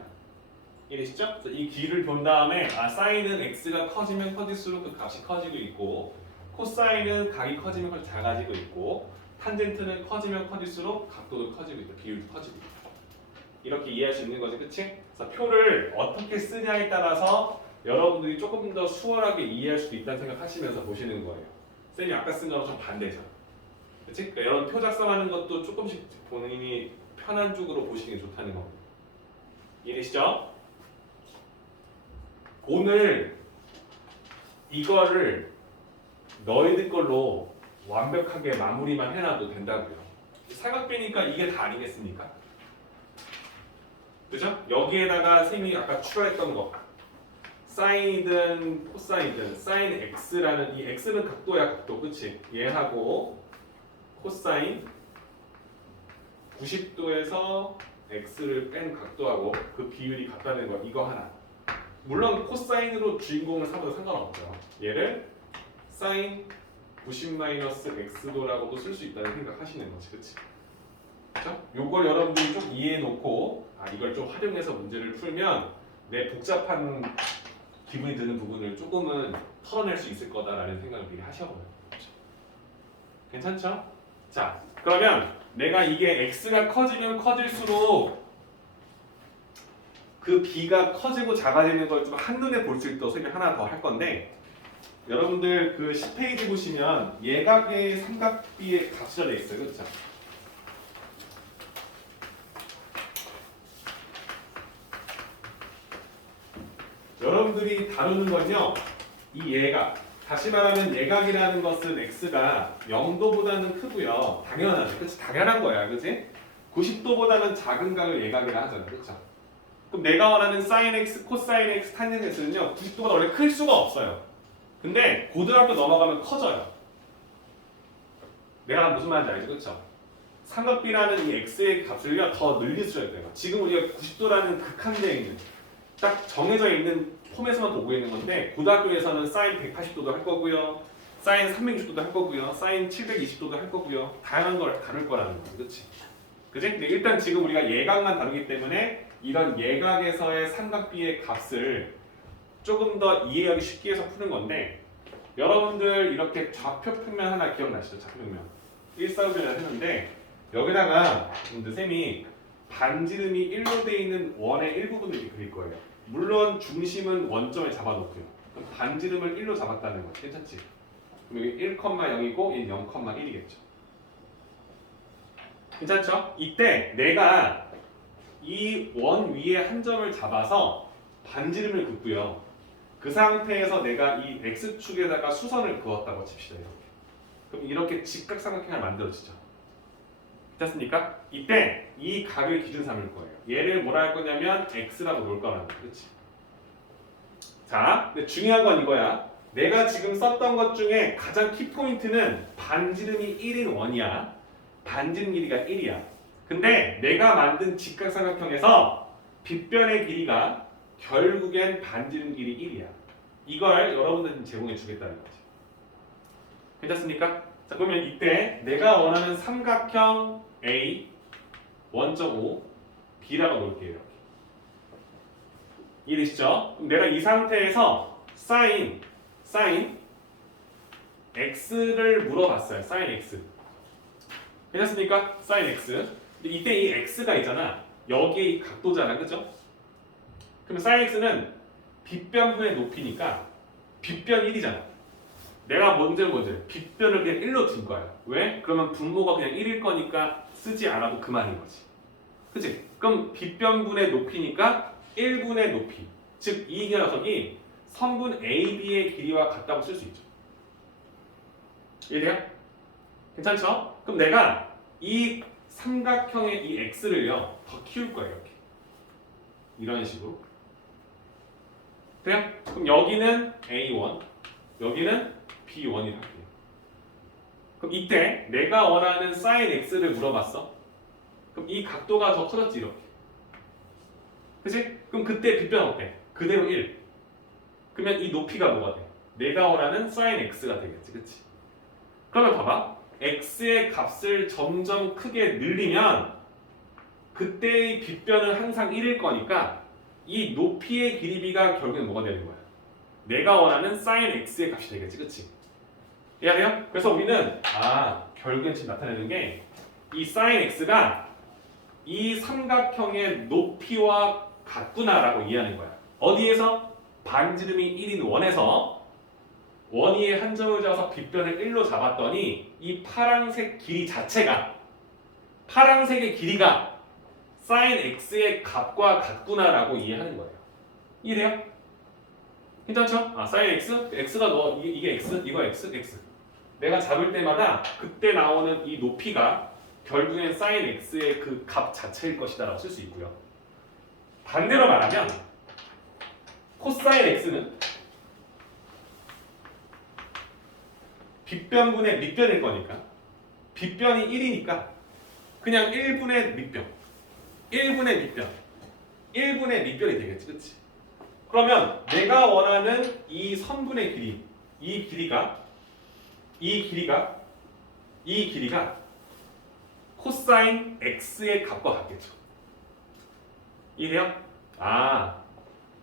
이해되시죠? 이 길을 본 다음에 사인은 x가 커지면 커질수록 그 값이 커지고 있고, 코사인은 각이 커지면 커지면 작아지고 있고, 탄젠트는 커지면 커질수록 각도도 커지고 있다. 비율도 커지고 있다. 이렇게 이해할 수 있는 거지, 그치? 그래서 표를 어떻게 쓰냐에 따라서 여러분들이 조금 더 수월하게 이해할 수도 있다는 생각하시면서 보시는 거예요. 쌤이 아까 쓴 거랑 좀 반대죠. 그치? 그러니까 이런 표 작성하는 것도 조금씩 본인이 편한 쪽으로 보시는 게 좋다는 겁니다. 이해되시죠? 오늘 이거를 너희들 걸로 완벽하게 마무리만 해놔도 된다고요. 사각비니까 이게 다 아니겠습니까? 그죠? 여기에다가 쌤이 아까 추가했던 거 사인이든 코사인이든 사인 x라는 이 x는 각도야, 각도. 그치? 얘하고 코사인 90도에서 x를 뺀 각도하고 그 비율이 같다는 거, 이거 하나. 물론 코사인으로 주인공을 삼아도 상관없죠. 얘를 사인 90-x도라고도 쓸 수 있다는 생각하시는 거지, 그치? 그쵸? 요걸 여러분들이 좀 이해해 놓고 이걸 좀 활용해서 문제를 풀면 내 복잡한 기분이 드는 부분을 조금은 털어낼 수 있을 거다라는 생각을 미리 하셔봐요. 그렇죠? 괜찮죠? 자, 그러면 내가 이게 x가 커지면 커질수록 그 b가 커지고 작아지는 걸 좀 한눈에 볼 수 있도록 설명 하나 더 할 건데, 여러분들 그 10페이지 보시면 예각의 삼각비의 값이 되어 있어요. 그렇죠? 여러분들이 다루는 건요, 이 예각, 다시 말하면 예각이라는 것은 x가 0도보다는 크고요. 당연하죠. 그치? 당연한 거야. 그치? 90도보다는 작은 각을 예각이라 하잖아. 그렇죠? 그럼 내가 원하는 sin x, cosine x, tan x는요 90도보다 원래 클 수가 없어요. 근데 고등학교 넘어가면 커져요. 내가 무슨 말인지 알죠? 그렇죠? 삼각비라는 이 x의 값을요 더 늘릴 수가 있어요. 지금 우리가 90도라는 극한대에 있는 딱 정해져 있는 폼에서만 보고 있는 건데, 고등학교에서는 sin 180도도 할 거고요, sin 360도도 할 거고요, sin 720도도 할 거고요, 다양한 걸 다룰 거라는 거죠. 그렇지? 그지? 근데 일단 지금 우리가 예각만 다루기 때문에 이런 예각에서의 삼각비의 값을 조금 더 이해하기 쉽게 해서 푸는 건데, 여러분들 이렇게 좌표평면 하나 기억나시죠? 좌표평면 1사분면을 했는데 여기다가 쌤이 반지름이 1로 돼 있는 원의 일부분을 이렇게 그릴 거예요. 물론 중심은 원점에 잡아놓고요. 그럼 반지름을 1로 잡았다는 거 괜찮지? 그럼 여기 1,0이고 얘는 0,1이겠죠. 괜찮죠? 이때 내가 이 원 위에 한 점을 잡아서 반지름을 긋고요. 그 상태에서 내가 이 x축에다가 수선을 그었다고 칩시다. 이렇게. 그럼 이렇게 직각삼각형을 만들어지죠. 됐습니까? 이때 이 각을 기준 삼을 거예요. 얘를 뭐라 할 거냐면 x라고 놓을 거라는 거. 그렇지? 자, 근데 중요한 건 이거야. 내가 지금 썼던 것 중에 가장 키포인트는 반지름이 1인 원이야. 반지름 길이가 1이야. 근데 내가 만든 직각삼각형에서 빗변의 길이가 결국엔 반지름 길이 1이야. 이걸 여러분들한테 제공해 주겠다는 거지. 괜찮습니까? 자, 그러면 이때 내가 원하는 삼각형 A 1.5 B라고 놓을게요. 이렇게. 이해되시죠? 그럼 내가 이 상태에서 sin x를 물어봤어요. sin x. 괜찮습니까? sin x. 근데 이때 이 x가 있잖아. 여기에 이 각도잖아. 그죠? 그럼 sin x는 빗변분의 높이니까 빗변 1이잖아. 내가 먼저 빗변을 그냥 1로 둔 거야. 왜? 그러면 분모가 그냥 1일 거니까 쓰지 않아도 그만인 거지. 그치? 그럼 빗변분의 높이니까 1분의 높이. 즉 이 녀석이 선분 AB의 길이와 같다고 쓸 수 있죠. 이해돼요? 괜찮죠? 그럼 내가 이 삼각형의 이 x를요 더 키울 거예요. 이렇게. 이런 식으로. 돼요? 그럼 여기는 A1, 여기는 B1이라 할게요. 그럼 이때 내가 원하는 sin x를 물어봤어. 그럼 이 각도가 더 커졌지 이렇게. 그치? 그럼 그때 빗변 어때? 그대로 1. 그러면 이 높이가 뭐가 돼? 내가 원하는 sin x가 되겠지. 그치? 그러면 봐봐. x의 값을 점점 크게 늘리면 그때의 빗변은 항상 1일 거니까 이 높이의 길이비가 결국엔 뭐가 되는 거야? 내가 원하는 sin x의 값이 되겠지. 그치? 이해해요? 그래서 우리는 결국엔 지금 나타내는 게 이 sin x가 이 삼각형의 높이와 같구나라고 이해하는 거야. 어디에서? 반지름이 1인 원에서 원 위에 한 점을 잡아서 빗변을 1로 잡았더니 이 파란색 길이 자체가, 파란색의 길이가 sin x의 값과 같구나라고 이해하는 거예요. 이해돼요? 괜찮죠? sin x, x가 이게 x, 이거 x, x. 내가 잡을 때마다 그때 나오는 이 높이가 결국엔 sin x의 그 값 자체일 것이다라고 쓸 수 있고요. 반대로 말하면 cosine x는 빗변분의 밑변일 거니까 빗변이 1이니까 그냥 1분의 밑변, 1분의 밑변, 1분의 밑변이 되겠지, 그렇지? 그러면 내가 원하는 이 선분의 길이, 이 길이가 코사인 x의 값과 같겠죠. 이해돼요?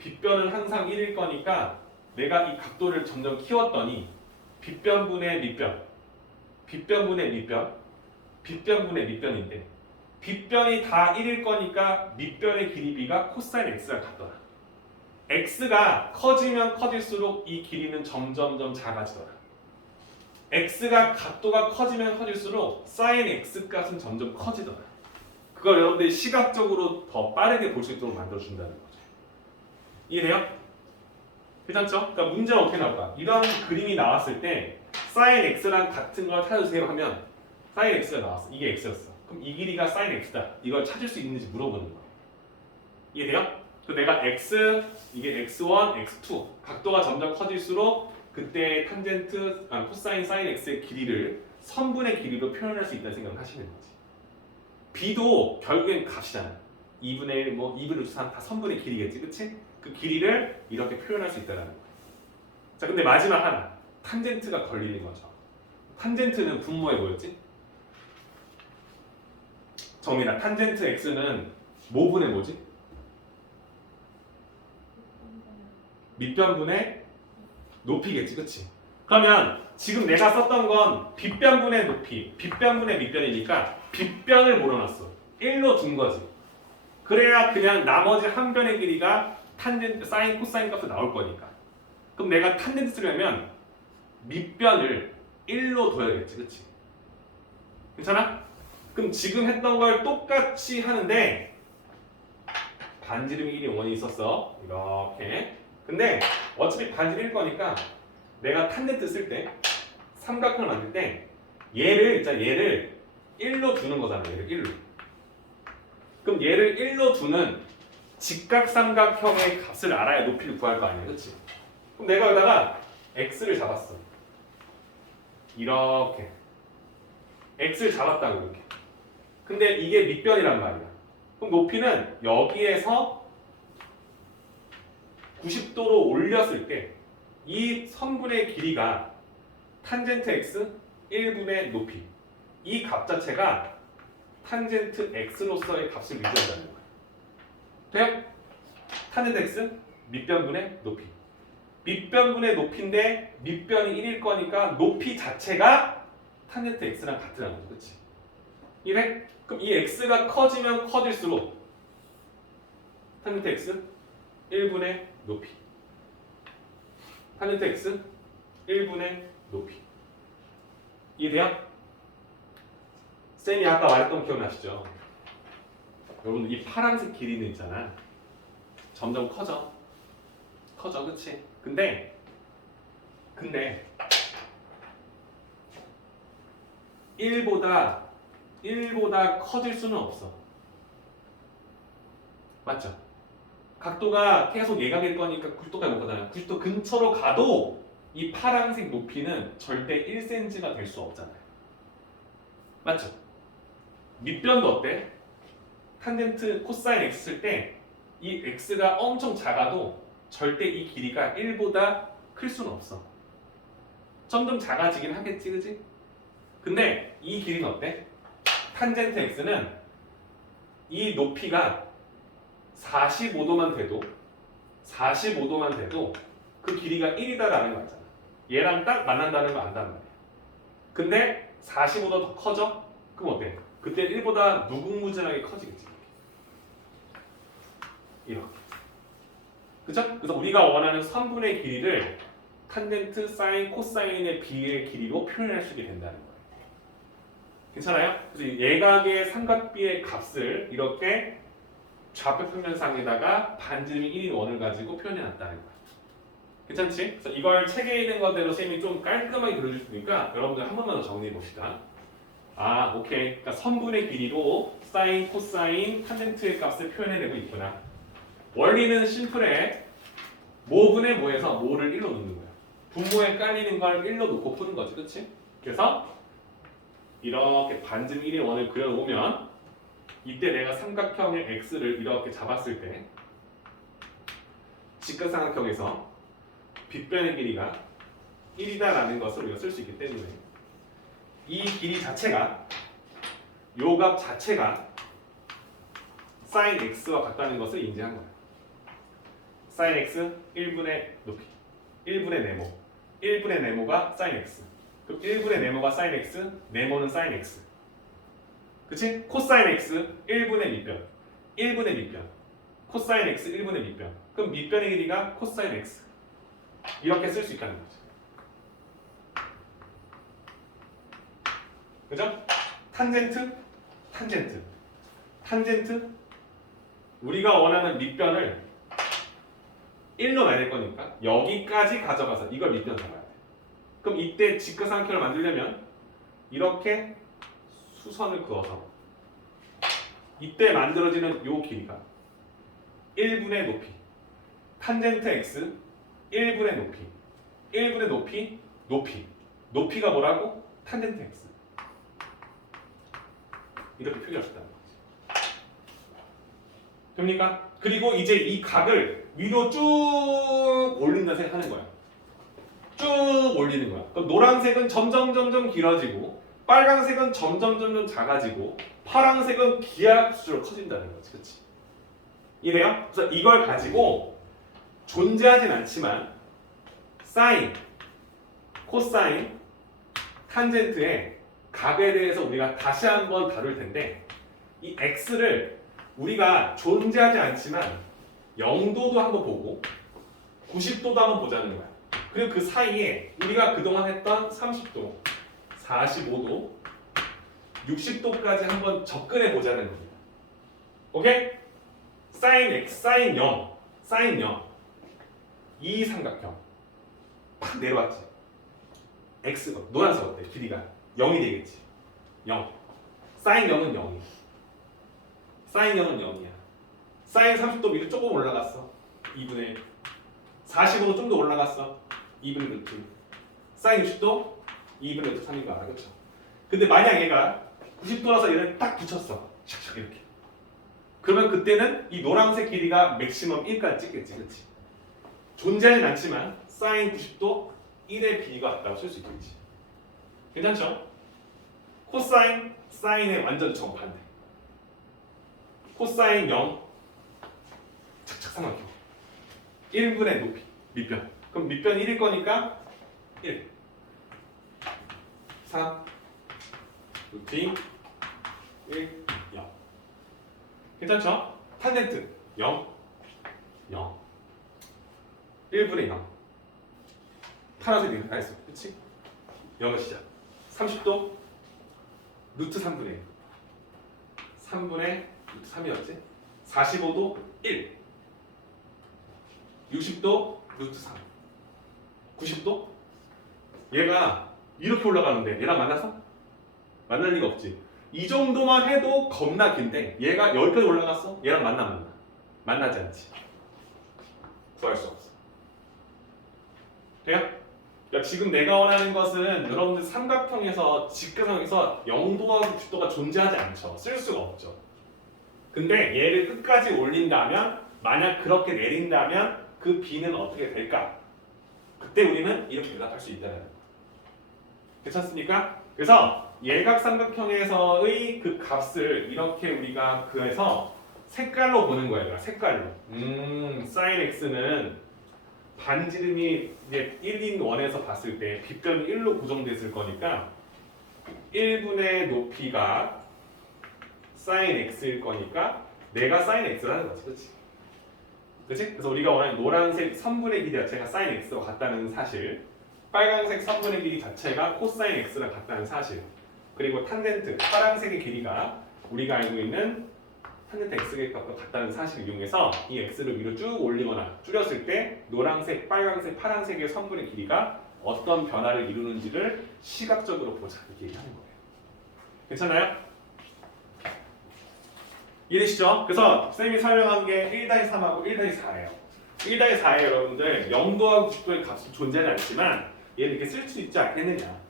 빗변은 항상 1일 거니까 내가 이 각도를 점점 키웠더니 빗변분의 밑변, 빗변분의 밑변, 빗변분의 밑변인데 빗변이 다 1일 거니까 밑변의 길이 b가 코사인 x가 같더라. x가 커지면 커질수록 이 길이는 점점점 작아지더라. x가 각도가 커지면 커질수록 sin x 값은 점점 커지더라. 그걸 여러분들이 시각적으로 더 빠르게 볼 수 있도록 만들어준다는 거죠. 이해돼요? 괜찮죠? 그러니까 문제는 어떻게 나올까? 이런 그림이 나왔을 때 sin x랑 같은 걸 찾아주세요 하면 sin x가 나왔어. 이게 x였어. 그럼 이 길이가 sin x다. 이걸 찾을 수 있는지 물어보는 거예요. 이해돼요? 그 내가 x, 이게 x1, x2 각도가 점점 커질수록 그때 탄젠트, 코사인 sin x의 길이를 선분의 길이로 표현할 수 있다는 생각을 하시는 거지. b도 결국엔 값이잖아. 2분의 1, 뭐 2분의 루트 3 다 선분의 길이겠지, 그치? 그 길이를 이렇게 표현할 수 있다는 거야. 자, 근데 마지막 하나, 탄젠트가 걸리는 거죠. 탄젠트는 분모에 뭐였지? 정민아, 탄젠트 x는 뭐분의 뭐지? 밑변분의 높이겠지, 그치? 그러면 지금 내가 썼던 건 빗변분의 높이, 빗변분의 밑변이니까 빗변을 몰아놨어. 1로 둔 거지. 그래야 그냥 나머지 한 변의 길이가 탄젠트, 사인, 코사인 값이 나올 거니까. 그럼 내가 탄젠트 쓰려면 밑변을 1로 둬야겠지, 그치? 괜찮아? 그럼 지금 했던 걸 똑같이 하는데 반지름이 1이 원이 있었어. 이렇게. 근데 어차피 반지름일 거니까 내가 탄젠트 쓸 때 삼각형을 만들 때 얘를 1로 두는 거잖아. 얘를 1로. 그럼 얘를 1로 두는 직각삼각형의 값을 알아야 높이를 구할 거 아니야. 그치? 그럼 내가 여기다가 x를 잡았어. 이렇게. x를 잡았다고 이렇게. 근데 이게 밑변이란 말이야. 그럼 높이는 여기에서 90도로 올렸을 때 이 선분의 길이가 탄젠트 x 1분의 높이 이 값 자체가 탄젠트 x로서의 값을 유지한다는 거야. 돼요? 탄젠트 x 밑변분의 높이 밑변분의 높이인데 밑변이 1일 거니까 높이 자체가 탄젠트 x랑 같으라는 거죠. 그치? 이래? 그럼 이 x가 커지면 커질수록 탄젠트 x 1분의 높이 탄젠트 x 1분의 높이 이해돼요? 쌤이 아까 말했던 거 기억나시죠? 여러분들 이 파란색 길이는 있잖아. 점점 커져. 그치? 근데 1보다 커질 수는 없어. 맞죠? 각도가 계속 예각일 거니까 90도까지 못 가잖아요. 90도 근처로 가도 이 파란색 높이는 절대 1cm가 될 수 없잖아요. 맞죠? 밑변도 어때? 탄젠트 코사인 x 쓸 때 이 x가 엄청 작아도 절대 이 길이가 1보다 클 수는 없어. 점점 작아지긴 하겠지, 그지? 근데 이 길이는 어때? 탄젠트 x는 이 높이가 45도만 돼도 그 길이가 1이다라는 거 알잖아. 얘랑 딱 만난다는 거 안단 말이야. 근데 45도 더 커져? 그럼 어때? 그때 1보다 무궁무진하게 커지겠지. 이렇게. 그쵸? 그래서 우리가 원하는 선분의 길이를 탄젠트, 사인, 코사인의 비의 길이로 표현할 수 있게 된다는 거예요. 괜찮아요? 그래서 예각의 삼각비의 값을 이렇게 좌표 평면상에다가 반지름이 1인 원을 가지고 표현해 놨다는 거야. 괜찮지? 그래서 이걸 책에 있는 것대로 쌤이 좀 깔끔하게 그려줄 수 있으니까 여러분들 한 번만 더 정리해 봅시다. 아, 오케이. 그러니까 선분의 길이로 사인, 코사인, 탄젠트의 값을 표현해내고 있구나. 원리는 심플해. 모분의 모에서 모를 1로 놓는 거야. 분모에 깔리는 걸 1로 놓고 푸는 거지, 그렇지? 그래서 이렇게 반지름 1인 원을 그려놓으면 이때 내가 삼각형의 x를 이렇게 잡았을 때 직각삼각형에서 빗변의 길이가 1이다라는 것을 우리가 쓸 수 있기 때문에 이 길이 자체가 요 값 자체가 sin x와 같다는 것을 인지한 거예요. sin x 1분의 높이 1분의 네모 1분의 네모가 sin x 그럼 1분의 네모가 sin x 네모는 sin x 그치? 코사인 x 1분의 밑변 1분의 밑변 코사인 x 1분의 밑변 그럼 밑변의 길이가 코사인 x 이렇게 쓸 수 있다는 거죠 그죠? 탄젠트 탄젠트 우리가 원하는 밑변을 1로 나눌 거니까 여기까지 가져가서 이걸 밑변 잡아야 돼 그럼 이때 직각삼각형을 만들려면 이렇게 수선을 그어서 이때 만들어지는 요 길이가 1분의 높이 탄젠트 x 1분의 높이 1분의 높이가 뭐라고? 탄젠트 x 이렇게 표기할 수 있다는 거지 됩니까? 그리고 이제 이 각을 위로 쭉 올린다 생각하는 거야 쭉 올리는 거야 그럼 노란색은 점점 길어지고 빨간색은 점점 작아지고 파란색은 기하급수로 커진다는 거지 그치? 이래요? 그래서 이걸 가지고 존재하진 않지만 사인, 코사인, 탄젠트의 각에 대해서 우리가 다시 한번 다룰 텐데 이 x를 우리가 존재하지 않지만 0도도 한번 보고 90도도 한번 보자는 거야 그리고 그 사이에 우리가 그동안 했던 30도, 45도, 60도까지 한번 접근해 보자는 겁니다 오케이? 사인 x, 사인 0, 사인 0 이 삼각형 팍 내려왔지 x, 노란색 어때? 길이가 0이 되겠지 0 사인 0은 0이야 사인 0은 0이야 사인 30도 위로 조금 올라갔어 2분의 1 45도 좀 더 올라갔어 2분의 루트 사인 60도 2분의 루트 3인 거 알아 그쵸? 근데 만약 얘가 90도라서 얘를 딱 붙였어 샥샥 이렇게 그러면 그때는 이 노란색 길이가 맥시멈 1까지 찍겠지 그치? 존재하진 않지만 사인 90도 1의 비가 같다고 쓸 수 있겠지 괜찮죠? 코사인, 사인의 완전 정반대 코사인 0 착착 삼각형 1분의 높이 밑변 그럼 밑변 1일 거니까 1 3 루트 2 1 0 괜찮죠? 탄젠트 0 0 1분의 0 파란색 이렇게 다 했어 그치? 0을 시작 30도 루트 3분의 1 3분의 루트 3이었지? 45도 1 60도 루트 3 90도? 얘가 이렇게 올라가는데 얘랑 만나서? 만날 리가 없지 이 정도만 해도 겁나 긴데 얘가 여기까지 올라갔어? 얘랑 만나 만나지 않지 구할 수 없어 돼요? 야, 지금 내가 원하는 것은 여러분들 삼각형에서 직각형에서 0도와 90도가 존재하지 않죠. 쓸 수가 없죠. 근데 얘를 끝까지 올린다면 만약 그렇게 내린다면 그 b는 어떻게 될까? 그때 우리는 이렇게 대답할 수 있다는 거. 괜찮습니까? 그래서 예각삼각형에서의 그 값을 이렇게 우리가 그래서 색깔로 보는 거예요. 색깔로. sin x는 반지름이 이제 1인 원에서 봤을 때 빗변이 1로 고정됐을 거니까 1분의 높이가 sin x일 거니까 내가 sin x라는 거지, 그렇지? 그렇지? 그래서 우리가 원하는 노란색 3분의 길이 자체가 sin x와 같다는 사실, 빨간색 3분의 길이 자체가 코사인 x랑 같다는 사실, 그리고 탄젠트 파란색의 길이가 우리가 알고 있는 탄젠트 x의 값과 같다는 사실을 이용해서 이 x를 위로 쭉 올리거나 줄였을 때 노란색, 빨간색, 파란색의 선분의 길이가 어떤 변화를 이루는지를 시각적으로 보자 이렇게 얘기하는 거예요. 괜찮아요? 이해되시죠? 그래서 쌤이 설명한 게 1-3하고 1-4예요. 1-4에 여러분들 0도하고 90도의 값이 존재하지 않지만 얘를 이렇게 쓸 수 있지 않겠느냐.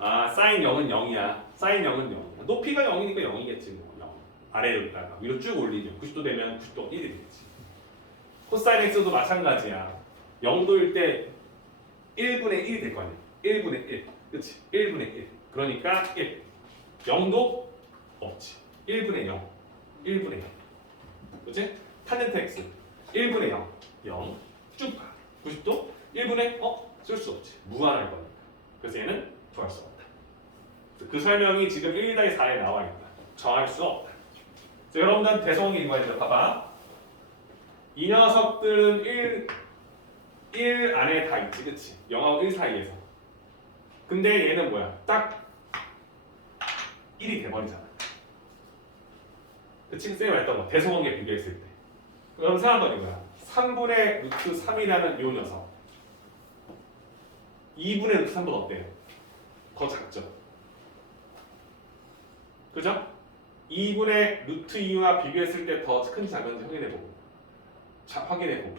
아, 사인 0은 0이야. 사인 0은 0이야. 높이가 0이니까 0이겠지. 뭐. 0. 아래로 있다가 위로 쭉 올리죠. 90도 되면 90도 1이 되겠지. 코사인 x도 마찬가지야. 0도일 때 1분의 1이 될 거 아니야. 1분의 1. 그치? 1분의 1. 그러니까 1. 0도 없지. 1분의 0. 1분의 0. 그치? 탄젠트 x. 1분의 0, 0, 쭉 가. 90도, 1분의 쓸 수 없지. 무한할 거니까. 그래서 얘는 구할 수 없다. 그 설명이 지금 1-4에 나와 있다. 정할 수 없다. 자, 여러분들 대성관계 읽어야 돼요. 봐봐. 이 녀석들은 1 안에 다 있지, 그치? 0하고 1 사이에서. 근데 얘는 뭐야? 딱 1이 돼버리잖아. 그치? 쌤이 말했던 거 대성관계 비교했을 때. 그럼 생각해보니 뭐야? 3분의 루트 3이라는 요 녀석 2분의 루트 3보다 어때요? 더 작죠? 그죠? 2분의 루트 2와 비교했을 때 더 큰지 작은지 확인해보고 확인해보고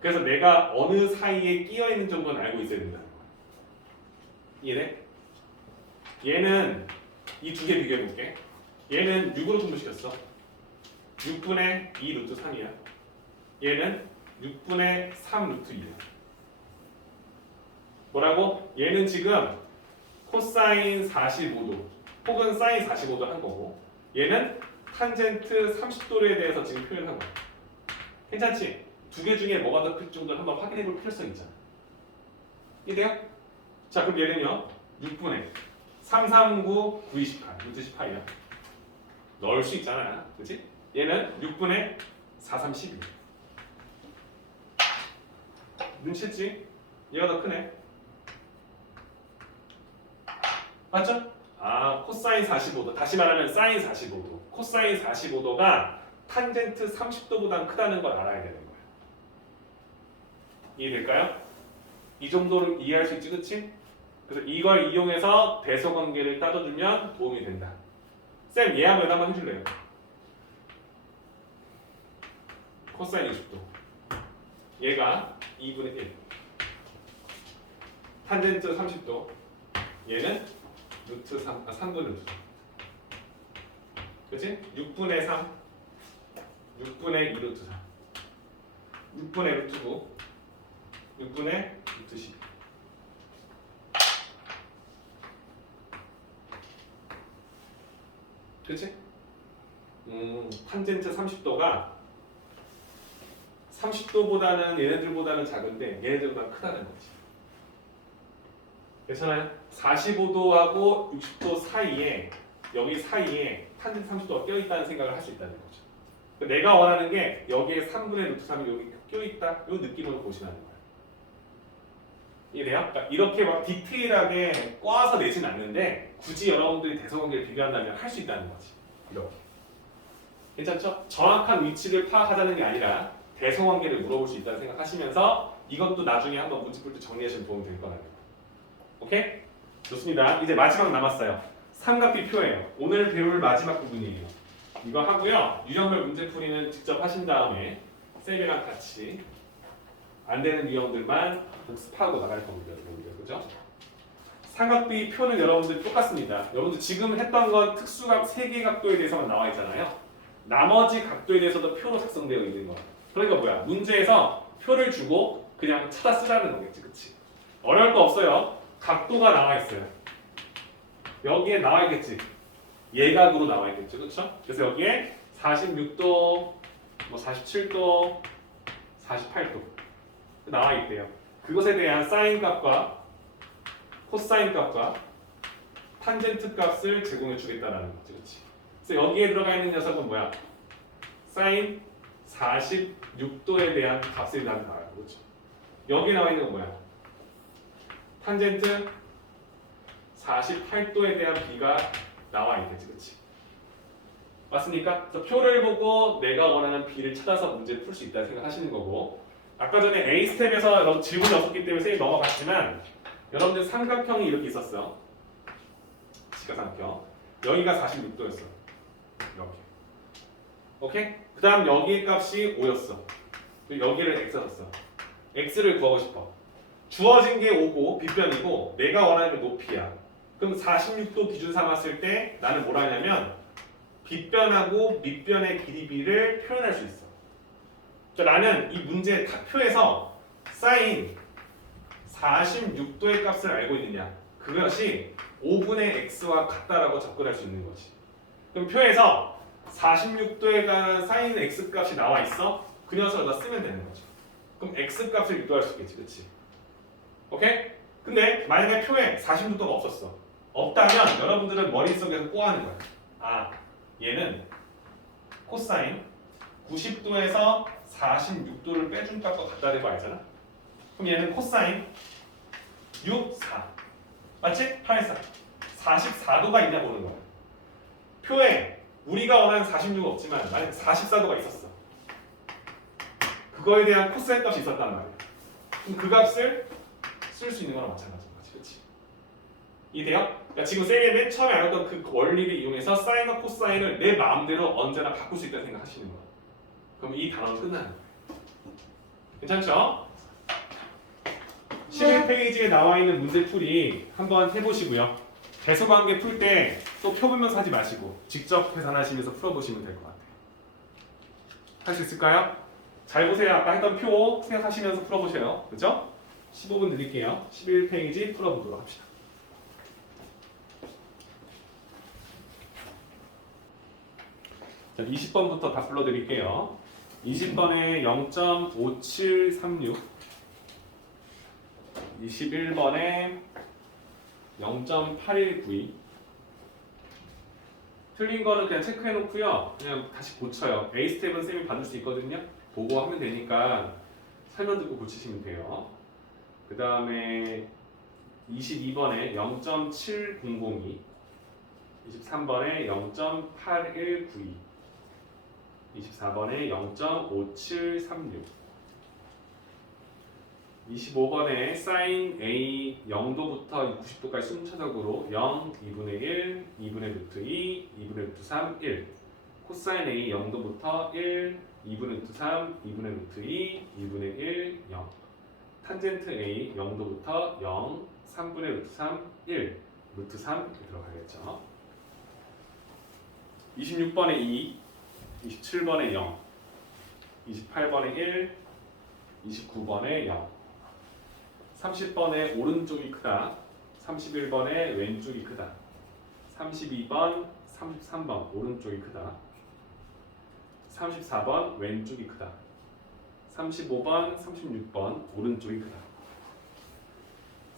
그래서 내가 어느 사이에 끼어있는 정도는 알고 있어야 된다는 거야. 이해돼? 얘는 이 두 개 비교해볼게. 얘는 6으로 분모시켰어. 6분의 2 루트 3이야. 얘는 6분의 3 루트 2야. 뭐라고? 얘는 지금 코사인 45도 혹은 사인 45도 한 거고 얘는 탄젠트 30도에 대해서 지금 표현한 거야. 괜찮지? 두 개 중에 뭐가 더 클 정도를 한번 확인해 볼 필요성이 있잖아. 이해돼요? 자 그럼 얘는요 6분의 339 928 루트 18이야. 넣을 수 있잖아. 그치? 얘는 6분의 432 눈치챘지? 얘가 더 크네. 맞죠? 아 코사인 45도 다시 말하면 사인 45도 코사인 45도가 탄젠트 30도보다 크다는 걸 알아야 되는 거야. 이해될까요? 이 정도로 이해할 수 있지 그치? 그래서 이걸 이용해서 대소관계를 따져주면 도움이 된다. 쌤 얘 한번 해줄래요? 코사인 60도 얘가 2분의 1 탄젠트 30도 얘는 루트 3분의 루트 3 그치? 6분의 3 6분의 2 루트 4 6분의 루트 9 6분의 루트 10 그치? 탄젠트 30도가 30도보다는 얘네들보다는 작은데 얘네들보다는 크다는 거지. 괜찮아요? 45도하고 60도 사이에 여기 사이에 탄젠트 30도가 껴있다는 생각을 할 수 있다는 거죠. 내가 원하는 게 여기에 3분의 루트 3이 여기 껴있다 이 느낌으로 보시라는 거예요. 이해돼요? 그러니까 이렇게 막 디테일하게 꽈서 내진 않는데 굳이 여러분들이 대성관계를 비교한다면 할 수 있다는 거지. 이렇게. 괜찮죠? 정확한 위치를 파악하자는 게 아니라 대성관계를 물어볼 수 있다는 생각하시면서 이것도 나중에 한번 문제 풀 때 정리하시면 도움이 될 거라는 거. 오케이? 좋습니다. 이제 마지막 남았어요. 삼각비표예요. 오늘 배울 마지막 부분이에요. 이거 하고요. 유형별 문제풀이는 직접 하신 다음에 쌤이랑 같이 안 되는 유형들만 복습하고 나갈 겁니다. 여러분들. 그죠? 삼각비 표는 여러분들 똑같습니다. 여러분들 지금 했던 건 특수각 3개 각도에 대해서만 나와 있잖아요. 나머지 각도에 대해서도 표로 작성되어 있는 거야. 그러니까 뭐야? 문제에서 표를 주고 그냥 찾아 쓰라는 거겠지. 그치? 어려울 거 없어요. 각도가 나와 있어요. 여기에 나와 있겠지. 예각으로 나와 있겠죠. 그렇죠? 그래서 여기에 46도, 뭐 47도, 48도 나와 있대요. 그것에 대한 사인 값과 코사인 값과 탄젠트 값을 제공해 주겠다라는 거지. 그렇지? 그래서 여기에 들어가 있는 녀석은 뭐야? 사인 46도에 대한 값을 나한테 나와요. 그렇죠? 여기 나와 있는 건 뭐야? 탄젠트 48도에 대한 비가 나와 있겠지, 그렇지? 맞습니까? 그래서 표를 보고 내가 원하는 비를 찾아서 문제를 풀 수 있다는 생각하시는 거고, 아까 전에 A 스텝에서 질문이 없었기 때문에 쌤이 넘어갔지만 여러분들 삼각형이 이렇게 있었어. 시가삼각형. 여기가 46도였어. 이렇게. 오케이? 그 다음 여기의 값이 5였어. 여기를 X가 줬어. X를 구하고 싶어. 주어진 게 5고 빗변이고 내가 원하는 게 높이야. 그럼 46도 기준 삼았을 때 나는 뭐라 하냐면 빗변하고 밑변의 길이비를 표현할 수 있어. 그러니까 나는 이 문제 답표에서 사인 46도의 값을 알고 있느냐. 그것이 5분의 x와 같다라고 접근할 수 있는 거지. 그럼 표에서 46도에 관한 사인 x 값이 나와 있어? 그 녀석을 다 쓰면 되는 거죠. 그럼 x 값을 유도할 수 있겠지, 그렇지? 오케이? 근데 만약에 표에 40도가 없었어. 없다면 여러분들은 머릿속에서 꼬아는 거야. 아, 얘는 코사인 90도에서 46도를 빼준 값과 같다는 거 알잖아? 그럼 얘는 코사인 6, 4 맞지? 8, 4 44도가 있냐 보는 거야. 표에 우리가 원하는 46은 없지만 만약 44도가 있었어. 그거에 대한 코사인 값이 있었단 말이야. 그럼 그 값을 쓸 수 있는 거랑 마찬가지인 거지, 그렇지? 이해돼요? 그러니까 지금 쌤이 맨 처음에 알았던 그 원리를 이용해서 사인과 코사인을 내 마음대로 언제나 바꿀 수 있다는 생각하시는 거야. 그럼 이 단어는 끝나는 거예요. 괜찮죠? 11페이지에 나와 있는 문제풀이 한번 해보시고요. 대소관계 풀 때 또 표 보면서 하지 마시고 직접 계산하시면서 풀어보시면 될 것 같아요. 할 수 있을까요? 잘 보세요. 아까 했던 표 생각하시면서 풀어보세요. 그죠? 15분 드릴게요. 11페이지 풀어보도록 합시다. 자, 20번부터 다 불러드릴게요. 20번에 0.5736, 21번에 0.8192. 틀린 거는 그냥 체크해 놓고요. 그냥 다시 고쳐요. A 스텝은 쌤이 받을 수 있거든요. 보고 하면 되니까 설명 듣고 고치시면 돼요. 그 다음에 22번에 0.7002, 23번에 0.8192, 24번에 0.5736, 25번에 사인 A 0도부터 90도까지 순차적으로 0, 2분의 1, 2분의 루트 2, 2분의 루트 3, 1. 코사인 A 0도부터 1, 2분의 루트 3, 2분의 루트 2, 2분의 1, 0. 탄젠트 A 0도부터 0, 3분의 루트 3, 1. 루트 3 이렇게 들어가겠죠. 26번에 2, 27번에 0, 28번에 1, 29번에 0. 30번에 오른쪽이 크다. 31번에 왼쪽이 크다. 32번, 33번 오른쪽이 크다. 34번 왼쪽이 크다. 35번, 36번 오른쪽이 크다.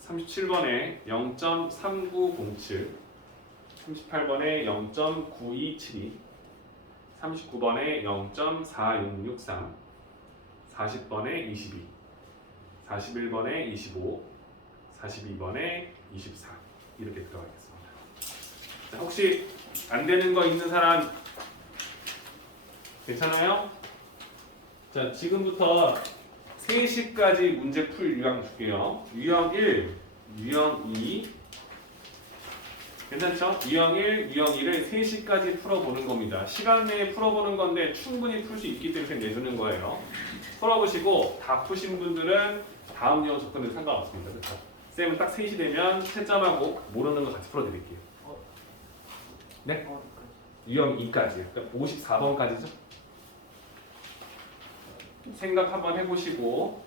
37번에 0.3907, 38번에 0.9272, 39번에 0.4663, 40번에 22, 41번에 25, 42번에 24 이렇게 들어가겠습니다. 자, 혹시 안 되는 거 있는 사람 괜찮아요? 자, 지금부터 3시까지 문제 풀 유형 줄게요. 유형 1, 유형 2 괜찮죠? 유형 1, 유형 2를 3시까지 풀어보는 겁니다. 시간 내에 풀어보는 건데 충분히 풀 수 있기 때문에 내주는 거예요. 풀어보시고 다 푸신 분들은 다음 유형 접근해도 상관없습니다. 그렇죠? 쌤은 딱 3시 되면 채점하고 모르는 거 같이 풀어드릴게요. 네? 유형 2까지. 그러니까 54번까지죠? 생각 한번 해보시고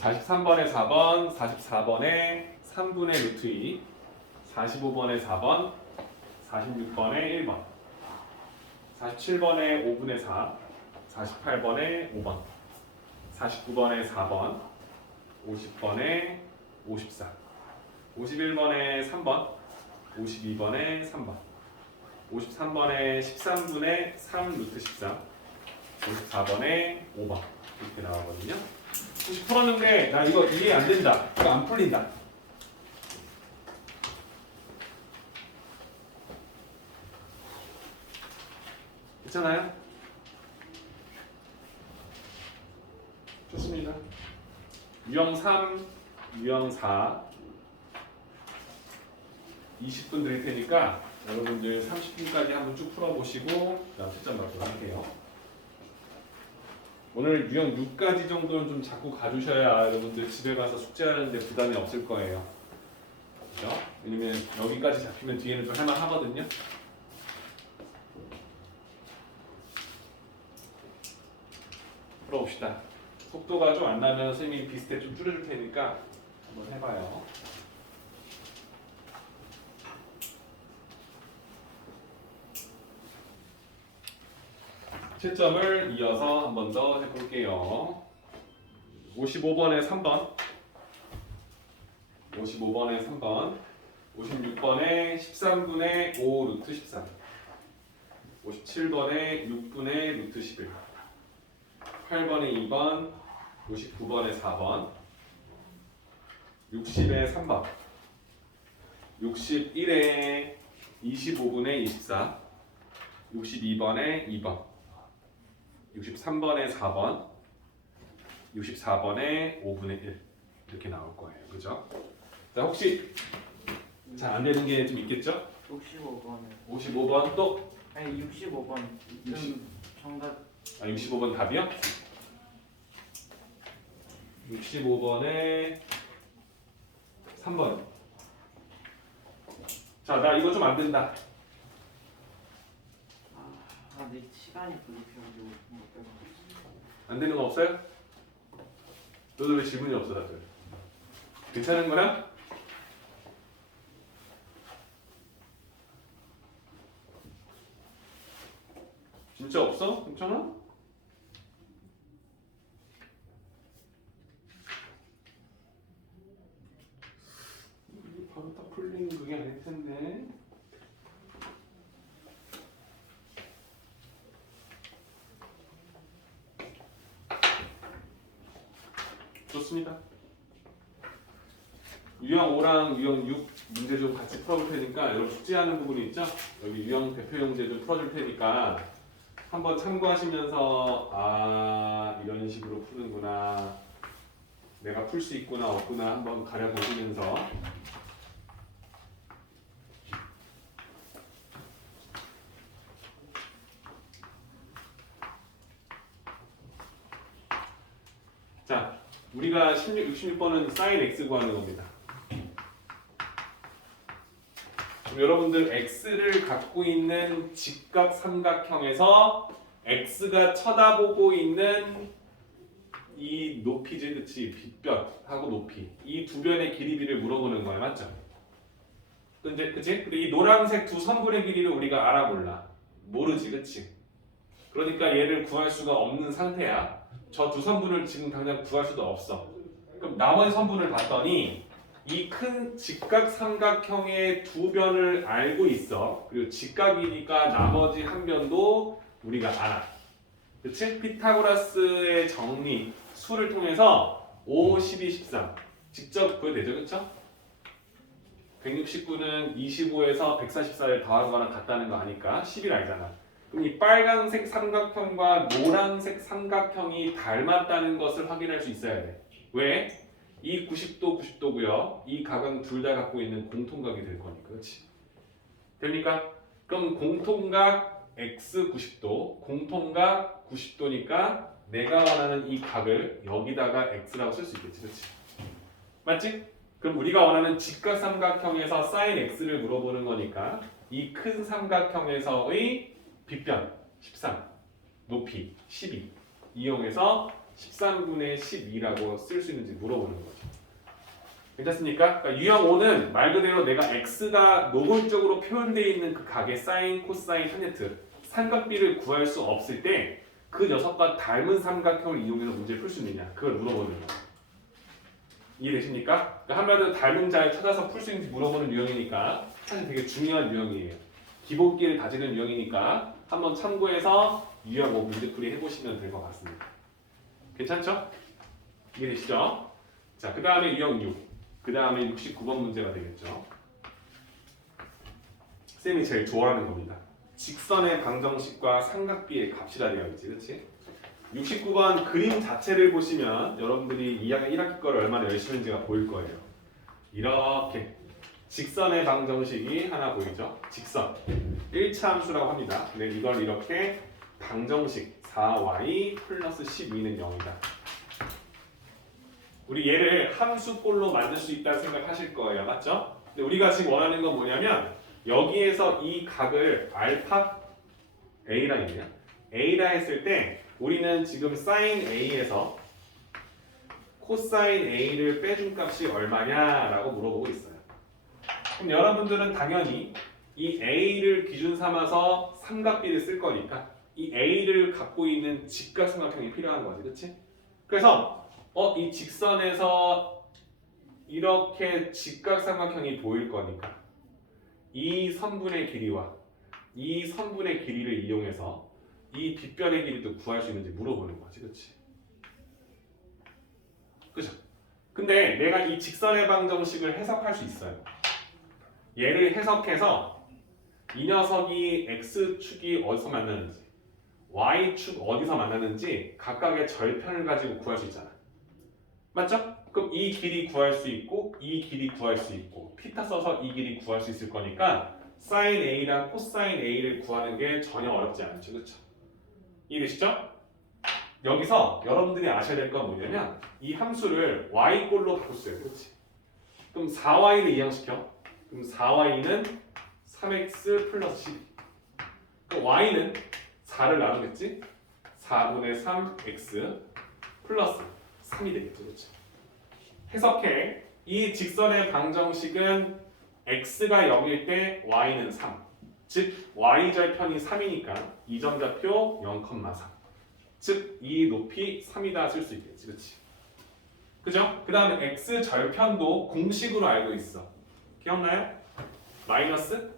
자, 43번에 4번, 44번에 3분의 루트 2, 45번에 4번, 46번에 1번, 47번에 5분의 4, 48번에 5번, 49번에 4번, 50번에 54, 51번에 3번, 52번에 3번, 53번에 13분의 3 루트 13, 54번에 5번 이렇게 나오거든요. 혹시 풀었는데 나 이거 이해 안 된다, 이거 안 풀린다. 괜찮아요? 좋습니다. 유형 3, 유형 4 20분 드릴 테니까 여러분들 30분까지 한번 쭉 풀어보시고 그다음 채점 받도록 할게요. 오늘 유형 6까지 정도는 좀 자꾸 가주셔야 여러분들 집에 가서 숙제하는데 부담이 없을 거예요. 그죠? 왜냐면 여기까지 잡히면 뒤에는 좀 할만하거든요. 풀어봅시다. 속도가 좀 안 나면 선생님이 비슷해 좀 줄여줄 테니까 한번 해봐요. 채점을 이어서 한 번 더 해볼게요. 55번에 3번, 55번에 3번, 56번에 13분의 5 루트 13, 57번에 6분의 루트 11, 8번에 2번, 59번에 4번, 60에 3번, 61에 25분의 24, 62번에 2번, 63번에 4번, 64번에 5분의 1 이렇게 나올 거예요. 그죠? 자, 혹시 잘 안 되는 게 좀 있겠죠? 65번에 55번 또 아니 65번 60. 정답 65번 답이요? 65번에 3번. 자, 나 이거 좀 안 된다. 내 시간이 부족해가지고 못 빼고 안 되는 거 없어요? 너도 왜 질문이 없어 다들? 괜찮은 거야? 진짜 없어? 괜찮아? 이게 바로 딱 풀리는 그게 아닐 텐데. 좋습니다. 유형 5랑 유형 6 문제 좀 같이 풀어볼 테니까 여러분 숙제하는 부분이 있죠? 여기 유형 대표형제 좀 풀어줄 테니까 한번 참고하시면서 아 이런 식으로 푸는구나 내가 풀 수 있구나 없구나 한번 가려보시면서 자 우리가 66번은 sin x 구하는 겁니다. 그럼 여러분들 x를 갖고 있는 직각 삼각형에서 x가 쳐다보고 있는 이 높이지, 그치? 빗변하고 높이 이 두 변의 길이비를 물어보는 거야, 맞죠? 근데 그치? 근데 이 노란색 두 선분의 길이를 우리가 알아볼라. 모르지, 그치? 그러니까 얘를 구할 수가 없는 상태야. 저 두 선분을 지금 당장 구할 수도 없어. 그럼 나머지 선분을 봤더니 이 큰 직각 삼각형의 두 변을 알고 있어. 그리고 직각이니까 나머지 한 변도 우리가 알아. 그치? 피타고라스의 정리, 수를 통해서 5, 12, 13 직접 구해도 되죠, 그쵸? 169는 25에서 144를 더한 거랑 같다는 거 아니까 10일 알잖아. 그럼 이 빨간색 삼각형과 노란색 삼각형이 닮았다는 것을 확인할 수 있어야 돼. 왜? 이 90도 90도고요. 이 각은 둘 다 갖고 있는 공통각이 될 거니까. 그렇지? 됩니까? 그럼 공통각 x 90도, 공통각 90도니까 내가 원하는 이 각을 여기다가 x라고 쓸 수 있겠지. 그렇지? 맞지? 그럼 우리가 원하는 직각 삼각형에서 sin x를 물어보는 거니까 이 큰 삼각형에서의 빗변 13, 높이 12 이용해서 13분의 12라고 쓸 수 있는지 물어보는 거죠. 괜찮습니까? 그러니까 유형 5는 말 그대로 내가 x가 노골적으로 표현되어 있는 그 각의 사인, 코사인, 타젠트 삼각비를 구할 수 없을 때 그 녀석과 닮은 삼각형을 이용해서 문제를 풀 수 있느냐 그걸 물어보는 거예요. 이해되십니까? 그러니까 한마디로 닮은 자를 찾아서 풀 수 있는지 물어보는 유형이니까 사실 되게 중요한 유형이에요. 기본기를 다지는 유형이니까 한번 참고해서 유형 5 문제풀이 해보시면 될 것 같습니다. 괜찮죠? 이해되시죠? 자, 그 다음에 유형 6. 그 다음에 69번 문제가 되겠죠. 쌤이 제일 좋아하는 겁니다. 직선의 방정식과 삼각비의 값이라 되어 있지, 그렇지? 69번 그림 자체를 보시면 여러분들이 2학년 1학기 거를 얼마나 열심히 했는지가 보일 거예요. 이렇게 직선의 방정식이 하나 보이죠? 직선 1차 함수라고 합니다. 근데 이걸 이렇게 방정식 4y 플러스 12는 0이다. 우리 얘를 함수꼴로 만들 수 있다는 생각하실 거예요. 맞죠? 근데 우리가 지금 원하는 건 뭐냐면 여기에서 이 각을 알파 a라 있네요. a라 했을 때 우리는 지금 sin a에서 코사인 a를 빼준 값이 얼마냐라고 물어보고 있어요. 그럼 여러분들은 당연히 이 a를 기준 삼아서 삼각비를 쓸 거니까 이 A를 갖고 있는 직각삼각형이 필요한 거지, 그렇지? 그래서 이 직선에서 이렇게 직각삼각형이 보일 거니까 이 선분의 길이와 이 선분의 길이를 이용해서 이 빗변의 길이도 구할 수 있는지 물어보는 거지, 그렇지? 그죠? 근데 내가 이 직선의 방정식을 해석할 수 있어요. 얘를 해석해서 이 녀석이 x축이 어디서 만나는지 y축 어디서 만나는지 각각의 절편을 가지고 구할 수 있잖아. 맞죠? 그럼 이 길이 구할 수 있고 이 길이 구할 수 있고 피타 써서 이 길이 구할 수 있을 거니까 sin a랑 코사인 a를 구하는 게 전혀 어렵지 않죠, 그렇죠? 이해되시죠? 여기서 여러분들이 아셔야 될 건 뭐냐면 이 함수를 y꼴로 바꿨어요, 그렇지? 그럼 4y를 이항시켜. 그럼 4y는 3x 플러스 12. 그럼 y는 4를 나누겠지? 4분의 3x 플러스 3이 되겠죠, 그렇죠? 해석해. 이 직선의 방정식은 x가 0일 때 y는 3. 즉 y절편이 3이니까 이 점좌표 0,3. 즉 이 높이 3이다 쓸 수 있겠지, 그렇지? 그죠? 그 다음에 x절편도 공식으로 알고 있어. 기억나요? 마이너스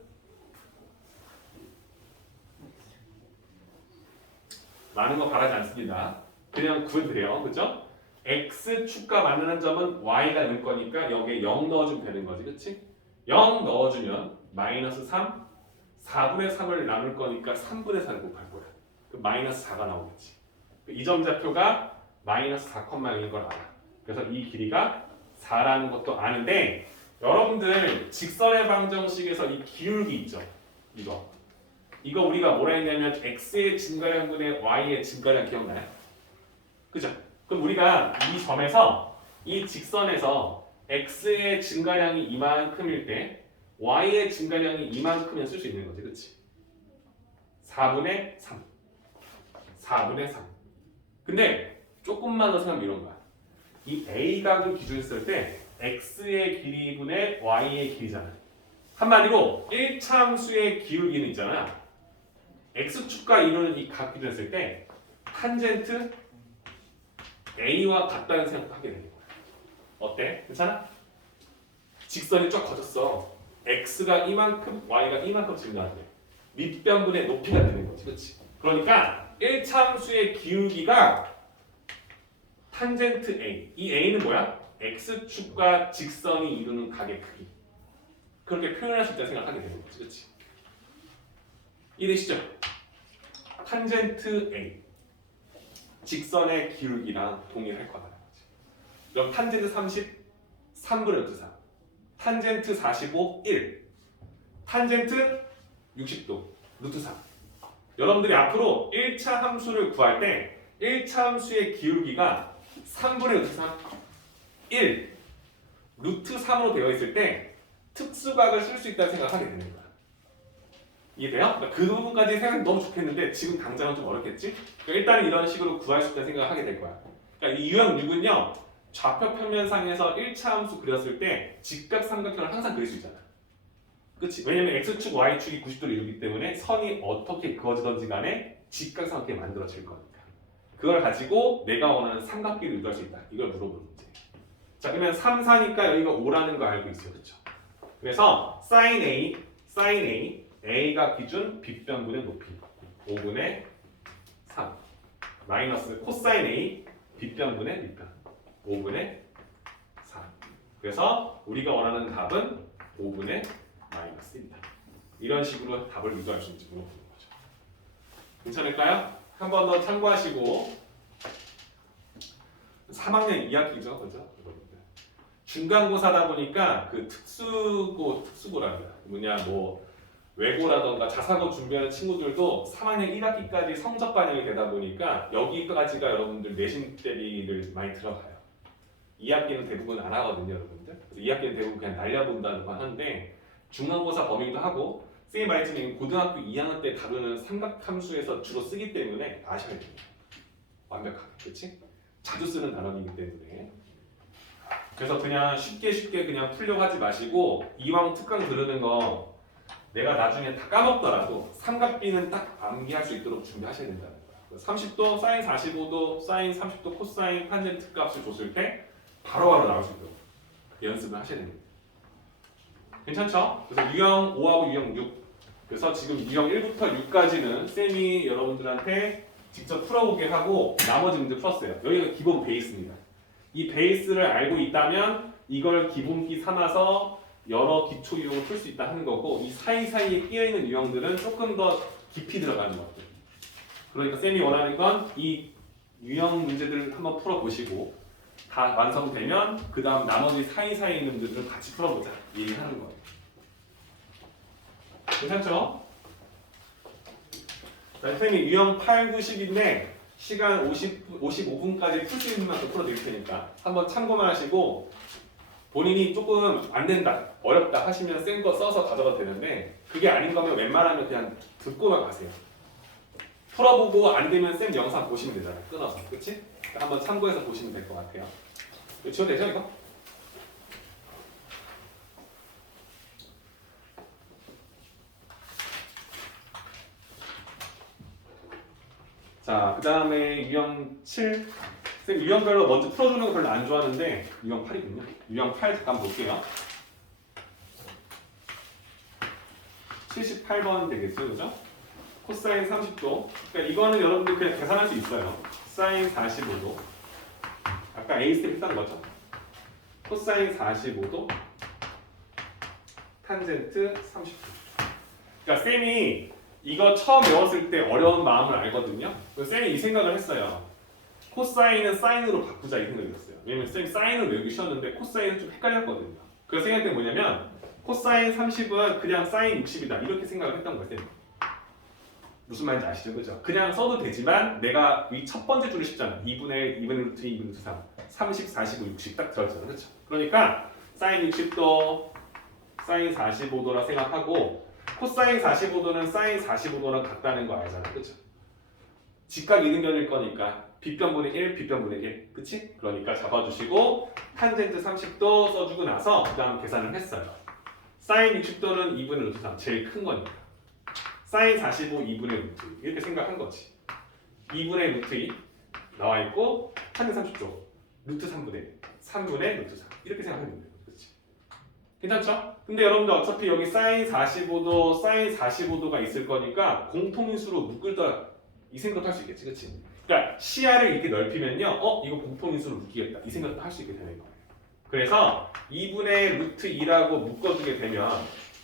많은 거 바라지 않습니다. 그냥 구해드려요, 그죠? x축과 만나는 점은 y가 늘 거니까 여기에 0 넣어주면 되는 거지, 그치? 0 넣어주면 마이너스 3, 4분의 3을 나눌 거니까 3분의 4를 곱할 거야. 그 마이너스 4가 나오겠지. 이 점좌표가 마이너스 4,0인 걸 알아. 그래서 이 길이가 4라는 것도 아는데 여러분들 직선의 방정식에서 이 기울기 있죠? 이거 우리가 뭐라 했냐면 x의 증가량분의 y의 증가량 기억나요? 그죠? 그럼 우리가 이 점에서 이 직선에서 x의 증가량이 이만큼일 때 y의 증가량이 이만큼이면 쓸 수 있는 거지, 그렇지? 4분의 3. 4분의 3. 근데 조금만 더 생각하면 이런 거야. 이 a각을 기준으로 쓸 때 x의 길이분의 y의 길이잖아. 한마디로 1차 함수의 기울기는 있잖아. x축과 이루는 이 각 기준으로 쓸 때 탄젠트 a와 같다는 생각도 하게 되는 거야. 어때? 괜찮아? 직선이 쫙 커졌어. x가 이만큼, y가 이만큼 증가하는데 밑변분의 높이가 되는 거지, 그렇지? 그러니까 1차 함수의 기울기가 탄젠트 a. 이 a는 뭐야? x축과 직선이 이루는 각의 크기. 그렇게 표현할 수 있다고 생각하게 되는 거지, 그렇지? 이해되시죠? 탄젠트 a. 직선의 기울기랑 동일할 거다라는 거지. 그럼 탄젠트 30, 3분의 루트 3. 탄젠트 45, 1. 탄젠트 60도, 루트 3. 여러분들이 앞으로 1차 함수를 구할 때 1차 함수의 기울기가 3분의 루트 3, 1, 루트 3으로 되어 있을 때 특수각을 쓸 수 있다는 생각을 하게 되는 거야. 이해돼요? 그러니까 그 부분까지 생각하면 너무 좋겠는데 지금 당장은 좀 어렵겠지? 그러니까 일단은 이런 식으로 구할 수 있다는 생각을 하게 될 거야. 그러니까 이 유형 6은요. 좌표 평면상에서 1차 함수 그렸을 때 직각삼각형을 항상 그릴 수 있잖아. 그치? 왜냐면 x축, y축이 90도를 이루기 때문에 선이 어떻게 그어지던지 간에 직각삼각형이 만들어질 거니까. 그걸 가지고 내가 원하는 삼각기를 유도할 수 있다. 이걸 물어보는 문제. 자, 그러면 3, 4니까 여기가 5라는 거 알고 있어요. 그렇죠? 그래서 sin A, A가 기준 빗변분의 높이 5분의 3 마이너스 코사인 A 빗변분의 밑변 5분의 4. 그래서 우리가 원하는 답은 5분의 마이너스입니다. 이런 식으로 답을 유도할 수 있는지 물어보는 거죠. 괜찮을까요? 한 번 더 참고하시고 3학년 2학기죠, 그죠? 중간고사다 보니까 그 특수고랍니다. 뭐 외고라던가 자사고 준비하는 친구들도 3학년 1학기까지 성적 반영이 되다 보니까 여기까지가 여러분들 내신 대비를 많이 들어가요. 2학기는 대부분 안 하거든요, 여러분들. 그래서 2학기는 대부분 그냥 날려본다고 하는데 중간고사 범위도 하고 선생님 말했지만 고등학교 2학년 때 다루는 삼각함수에서 주로 쓰기 때문에 아셔야 됩니다. 완벽하게, 그렇지? 자주 쓰는 단원이기 때문에. 그래서 그냥 쉽게 그냥 풀려고 하지 마시고 이왕 특강 들으는 거 내가 나중에 다 까먹더라도 삼각비는 딱 암기할 수 있도록 준비하셔야 된다는 거야. 30도, 사인 45도, 사인 30도, 코사인 탄젠트 값을 줬을 때 바로바로 나올 수 있도록 연습을 하셔야 됩니다. 괜찮죠? 그래서 유형 5하고 유형 6. 그래서 지금 유형 1부터 6까지는 쌤이 여러분들한테 직접 풀어보게 하고 나머지 문제 풀었어요. 여기가 기본 베이스입니다. 이 베이스를 알고 있다면 이걸 기본기 삼아서 여러 기초 유형을 풀 수 있다 하는 거고, 이 사이사이에 끼어있는 유형들은 조금 더 깊이 들어가는 것들. 그러니까 쌤이 원하는 건 이 유형 문제들을 한번 풀어보시고 다 완성되면 그 다음 나머지 사이사이에 있는 문제들을 같이 풀어보자 이 얘기하는 거예요. 괜찮죠? 자, 선생님이 유형 8, 9, 10인데 시간 55분까지 풀 수 있는 만큼 풀어드릴 테니까 한번 참고만 하시고, 본인이 조금 안 된다, 어렵다 하시면 센 거 써서 가져가도 되는데, 그게 아닌 거면 웬만하면 그냥 듣고만 가세요. 풀어보고 안 되면 쌤 영상 보시면 되잖아요. 끊어서. 그치? 한번 참고해서 보시면 될 것 같아요. 지워되죠 이거? 자, 그 다음에 유형 7. 쌤 유형별로 먼저 풀어주는 거 별로 안 좋아하는데 유형 8이군요. 유형 8 잠깐 볼게요. 78번 되겠죠, 그죠? 코사인 30도. 그러니까 이거는 여러분들 그냥 계산할 수 있어요. 사인 45도. 아까 A 스텝 했던 거죠. 코사인 45도. 탄젠트 30도. 그러니까 쌤이 이거 처음 배웠을 때 어려운 마음을 알거든요. 그래서 쌤이 이 생각을 했어요. 코사인은 사인으로 바꾸자 이 생각을 했어요. 왜냐면 쌤이 사인을 외우기 쉬웠는데 코사인은 좀 헷갈렸거든요. 그래서 생각한 게 뭐냐면 코사인 30은 그냥 사인 60이다 이렇게 생각을 했던 거예요. 쌤이. 무슨 말인지 아시죠? 그죠? 그냥 써도 되지만 내가 이 첫 번째 줄이 쉽잖아. 2분의 2분의 루트 2분의 루트 3 30, 45, 60 딱 들어있잖아. 그렇죠? 그러니까 사인 60도, 사인 45도라 생각하고 코사인 45도는 사인 45도랑 같다는 거 알잖아. 그렇죠? 직각 이등변일 거니까 빗변분의 1, 빗변분의 1. 그치? 그러니까 잡아주시고 탄젠트 30도 써주고 나서 그 다음 계산을 했어요. 사인 60도는 2분의 루트 3 제일 큰 거니까 사인 45 2분의 루트 2 이렇게 생각한 거지. 2분의 루트 2 나와 있고 탄젠트 30도 루트 3분의 1 3분의 루트 3 이렇게 생각하면 돼요. 그렇지? 괜찮죠? 근데 여러분들 어차피 여기 사인 45도 사인 45도가 있을 거니까 공통인수로 묶을다 이 생각도 할 수 있겠지. 그치? 그러니까 시야를 이렇게 넓히면요 이거 공통인수로 묶이겠다 이 생각도 할 수 있게 되는 거예요. 그래서 2분의 루트 2라고 묶어주게 되면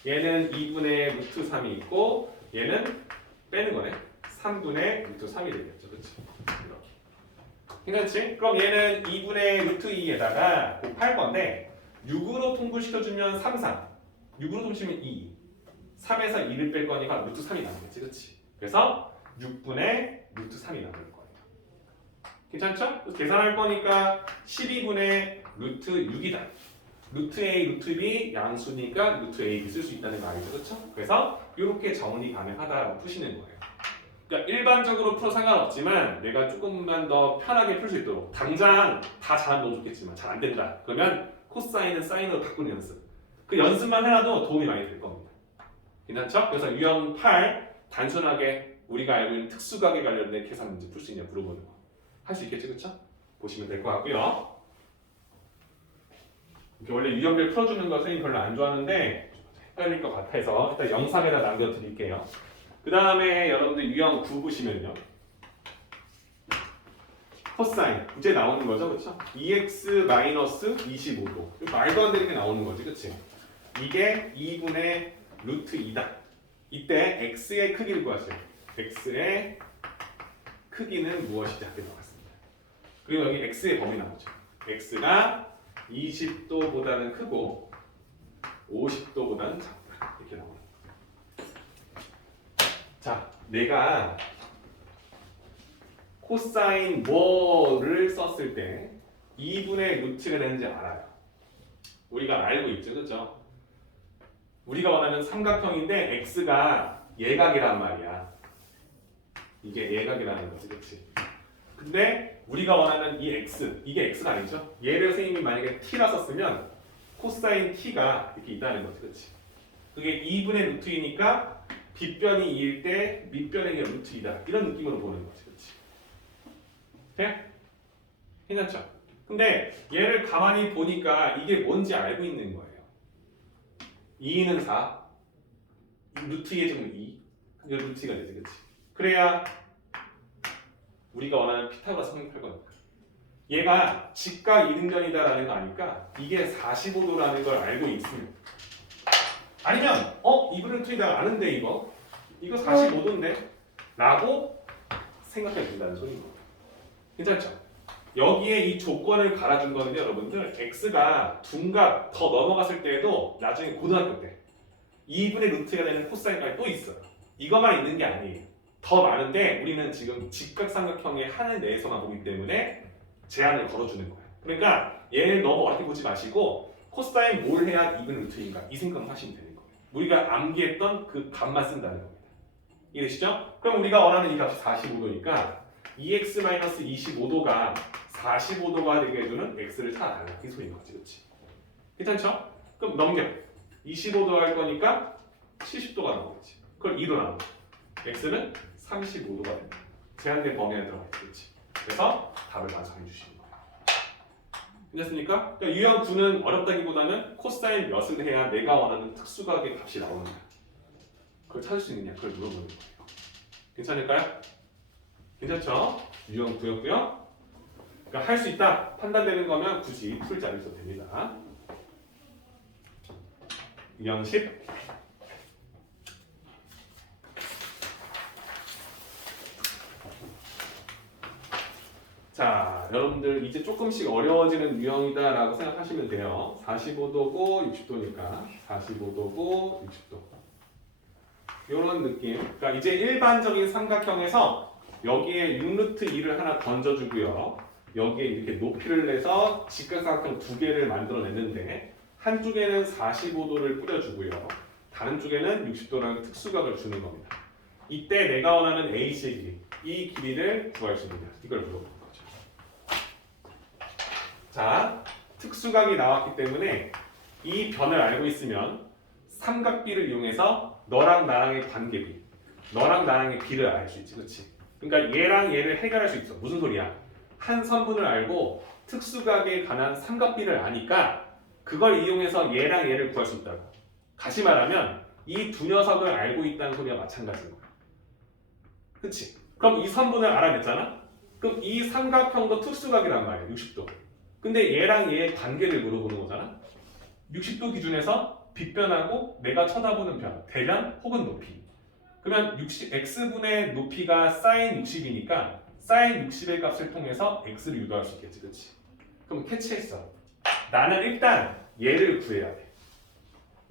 얘는 2분의 루트 3이 있고 얘는 빼는 거네. 3분의 루트 3이 되겠죠. 그치? 이렇게. 괜찮지? 그럼 얘는 2분의 루트 2에다가 곱할 건데 6으로 통분시켜주면 3, 3 6으로 통분시키면 2 3에서 2를 뺄 거니까 루트 3이 남겠지. 그치? 그래서 6분의 루트 3이 남을 거예요. 괜찮죠? 계산할 거니까 12분의 루트 6이다. 루트 A, 루트 B 양수니까 루트 A, B 쓸 수 있다는 거 알죠? 그렇죠? 그래서 이렇게 정리 가능하다라고 푸시는 거예요. 그러니까 일반적으로 풀어 상관없지만 내가 조금만 더 편하게 풀 수 있도록 당장 다 잘하면 너무 좋겠지만 잘 안 된다. 그러면 코사인은 사인으로 바꾸는 연습. 그 연습만 해놔도 도움이 많이 될 겁니다. 괜찮죠? 그래서 유형 8 단순하게 우리가 알고 있는 특수각에 관련된 계산 문제 풀 수 있냐 물어보는 거. 할 수 있겠죠? 그렇죠? 보시면 될 것 같고요. 원래 유형별 풀어주는 거 선생님 별로 안 좋아하는데 헷갈릴 것 같아서 일단 영상에다 남겨드릴게요. 그 다음에 여러분들 유형 9 보시면요. 코사인 이제 나오는 거죠, 그렇죠? 2x-25도 말도 안 되게 나오는 거지, 그렇지? 이게 2분의 루트 2다. 이때 x의 크기를 구하세요. x의 크기는 무엇이냐 이렇게 나왔습니다. 그리고 여기 x의 범위 나오죠. x가 20도보다는 크고 50도보다는 작다 이렇게 나오는 거예요. 자, 내가 코사인 뭐를 썼을 때 2분의 루트가 되는지 알아요. 우리가 알고 있죠, 그렇죠? 우리가 원하는 삼각형인데 x가 예각이란 말이야. 이게 예각이라는 거지, 그렇지? 근데 우리가 원하는 이 x, 이게 x가 아니죠? 얘를 선생님이 만약에 t라 썼으면 코사인 t가 이렇게 있다는 거지, 그렇지? 그게 2분의 루트 2니까 빗변이 2일 때 밑변의 루트 2다. 이런 느낌으로 보는 거지. 그렇지? 돼? 괜찮죠? 근데 얘를 가만히 보니까 이게 뭔지 알고 있는 거예요. 2는 4, 루트 2의 제곱 2, 이거 루트 2가 되지. 그렇지? 그래야 우리가 원하는 피타고라스 성립할 거니까. 얘가 직각 이등변이다라는 거 아니까 이게 45도라는 걸 알고 있으면 아니면 2분의 루트 2다 아는데 이거 45도인데 라고 생각해 준다는 소리인 거예요. 괜찮죠? 여기에 이 조건을 갈아준 거는요 여러분들 x가 둔값 더 넘어갔을 때에도 나중에 고등학교 때 2분의 루트가 되는 코사인까지 또 있어요. 이것만 있는 게 아니에요. 더 많은데 우리는 지금 직각삼각형의 하늘 내에서만 보기 때문에 제한을 걸어주는 거예요. 그러니까 얘를 너무 어렵게 보지 마시고 코사인 뭘 해야 2분의 루트인가 이 생각만 하시면 되는 거예요. 우리가 암기했던 그 값만 쓴다는 겁니다. 이해되시죠? 그럼 우리가 원하는 이 값이 45도니까 2x-25도가 45도가 되게 해주는 x를 찾아달라. 이 소리인 거지. 그렇지? 괜찮죠? 그럼 넘겨. 25도 할 거니까 70도가 나오겠지. 그걸 2로 나누고 x는 35도가 됩니다. 제한된 범위 안에 들어가 있지. 그렇지? 그래서 답을 완성해 주시는 거예요. 괜찮습니까? 그러니까 유형 9는 어렵다기보다는 코사인 몇을 해야 내가 원하는 특수각의 값이 나오느냐 그걸 찾을 수 있느냐 그걸 물어보는 거예요. 괜찮을까요? 괜찮죠? 유형 9였고요. 그러니까 할 수 있다 판단되는 거면 굳이 풀지 않으셔도 됩니다. 유형 10 자, 여러분들 이제 조금씩 어려워지는 유형이다라고 생각하시면 돼요. 45도고 60도니까 45도고 60도 이런 느낌. 그러니까 이제 일반적인 삼각형에서 여기에 6루트 2를 하나 던져주고요. 여기에 이렇게 높이를 내서 직각삼각형 두 개를 만들어냈는데 한쪽에는 45도를 뿌려주고요. 다른 쪽에는 60도라는 특수각을 주는 겁니다. 이때 내가 원하는 AC의 길이, 이 길이를 구할 수 있느냐 이걸 물어보는 거죠. 자, 특수각이 나왔기 때문에 이 변을 알고 있으면 삼각비를 이용해서 너랑 나랑의 관계비, 너랑 나랑의 비를 알 수 있지, 그렇지? 그러니까 얘랑 얘를 해결할 수 있어. 무슨 소리야? 한 선분을 알고 특수각에 관한 삼각비를 아니까 그걸 이용해서 얘랑 얘를 구할 수 있다고. 다시 말하면 이 두 녀석을 알고 있다는 소리와 마찬가지인 거야. 그렇지? 그럼 이 선분을 알아냈잖아? 그럼 이 삼각형도 특수각이란 말이야, 60도. 근데 얘랑 얘의 관계를 물어보는 거잖아. 60도 기준에서 빗변하고 내가 쳐다보는 변, 대변 혹은 높이. 그러면 x분의 높이가 sin 60이니까 sin 60의 값을 통해서 x를 유도할 수 있겠지, 그렇지? 그럼 캐치했어. 나는 일단 얘를 구해야 돼.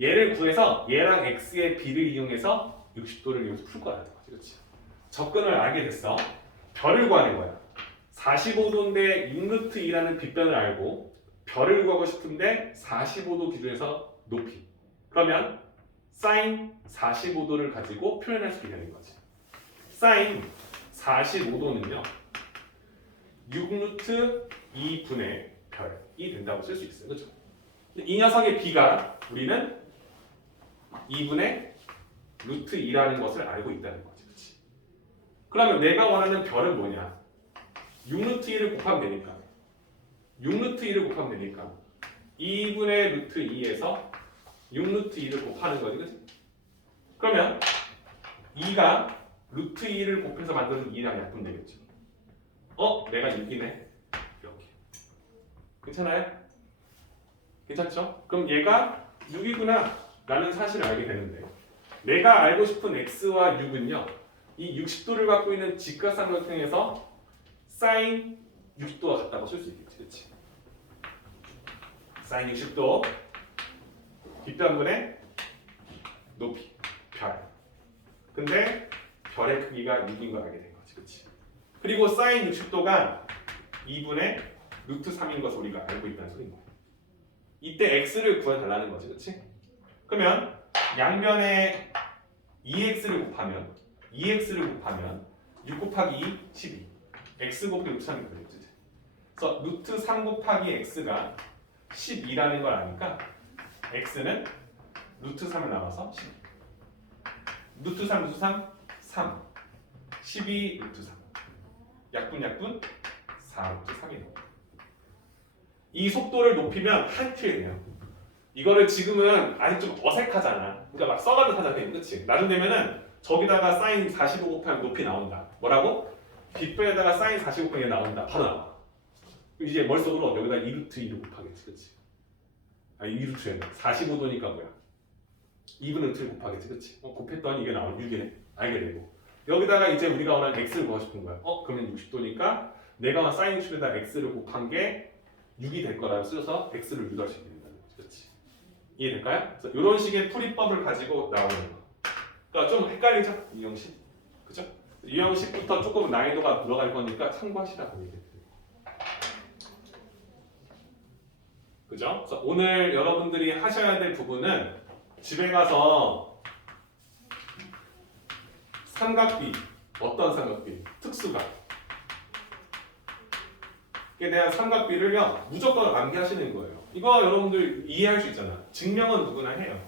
얘를 구해서 얘랑 x의 비를 이용해서 60도를 이용해서 풀 거라는 거지, 그렇지? 접근을 알게 됐어. 별을 구하는 거야. 45도인데 6루트 2라는 빗변을 알고 별을 구하고 싶은데 45도 기준에서 높이. 그러면 sin 45도를 가지고 표현할 수 있게 되는 거지. sin 45도는요. 6루트 2분의 별이 된다고 쓸 수 있어요. 그렇죠? 이 녀석의 비가 우리는 2분의 루트 2라는 것을 알고 있다는 거지. 그렇지? 그러면 내가 원하는 별은 뭐냐? 6루트 2를 곱하면 되니까 6루트 2를 곱하면 되니까 2분의 루트 2에서 6루트 2를 곱하는 거지, 그치? 그러면 2가 루트 2를 곱해서 만드는 2랑 약분 되겠죠. 내가 6이네. 이렇게. 괜찮아요? 괜찮죠? 그럼 얘가 6이구나 라는 사실을 알게 되는데 내가 알고 싶은 x와 6은요 이 60도를 갖고 있는 직각삼각형에서 sin 60도가 같다고 쓸 수 있겠지, 그렇지? sin 60도 뒷변분의 높이 별. 근데 별의 크기가 6인 걸 알게 된 거지, 그렇지? 그리고 sin 60도가 2분의 루트 3인 것을 우리가 알고 있다는 소리인 거야. 이때 x를 구해달라는 거지, 그렇지? 그러면 양변에 2x를 곱하면 6 곱하기 2, 12 x 곱하기 루트 3이 되겠지. 그래서 루트 3 곱하기 x가 12라는 걸 아니까 x는 루트 3을 나눠서 10. 루트 3 루트 3 3. 12 루트 3. 약분 4 루트 3이에요. 이 속도를 높이면 한 큐에 돼요. 이거를 지금은 아직 좀 어색하잖아. 그러니까 막 써가면서 하잖아요. 그치? 나중 되면은 저기다가 사인 45 곱하면 높이 나온다. 뭐라고? 빗변에다가 사인 45 곱하면 나온다. 바로 나와. 이제 머릿속으로 여기다 2루트 2를 곱하겠지. 그치? 아니 2루트에 45도니까 뭐야? 2분의 루트를 곱하겠지. 그치? 곱했더니 이게 나오면 6이네. 알게 되고. 여기다가 이제 우리가 원하는 x를 구하고 싶은 거야. 그러면 60도니까 내가 사인 60에다 x를 곱한 게 6이 될 거라고 쓰셔서 x를 유도할 수 있게 된다는 거지. 그렇지? 이해될까요? 그래서 이런 식의 풀이법을 가지고 나오는 거. 그러니까 좀 헷갈리죠? 이 형식. 그죠? 이 형식부터 조금 난이도가 들어갈 거니까 참고하시라고 얘기해드려요. 그죠? 그래서 오늘 여러분들이 하셔야 될 부분은 집에 가서 삼각비, 어떤 삼각비? 특수각에 대한 삼각비를요 무조건 암기하시는 거예요. 이거 여러분들 이해할 수 있잖아. 증명은 누구나 해요.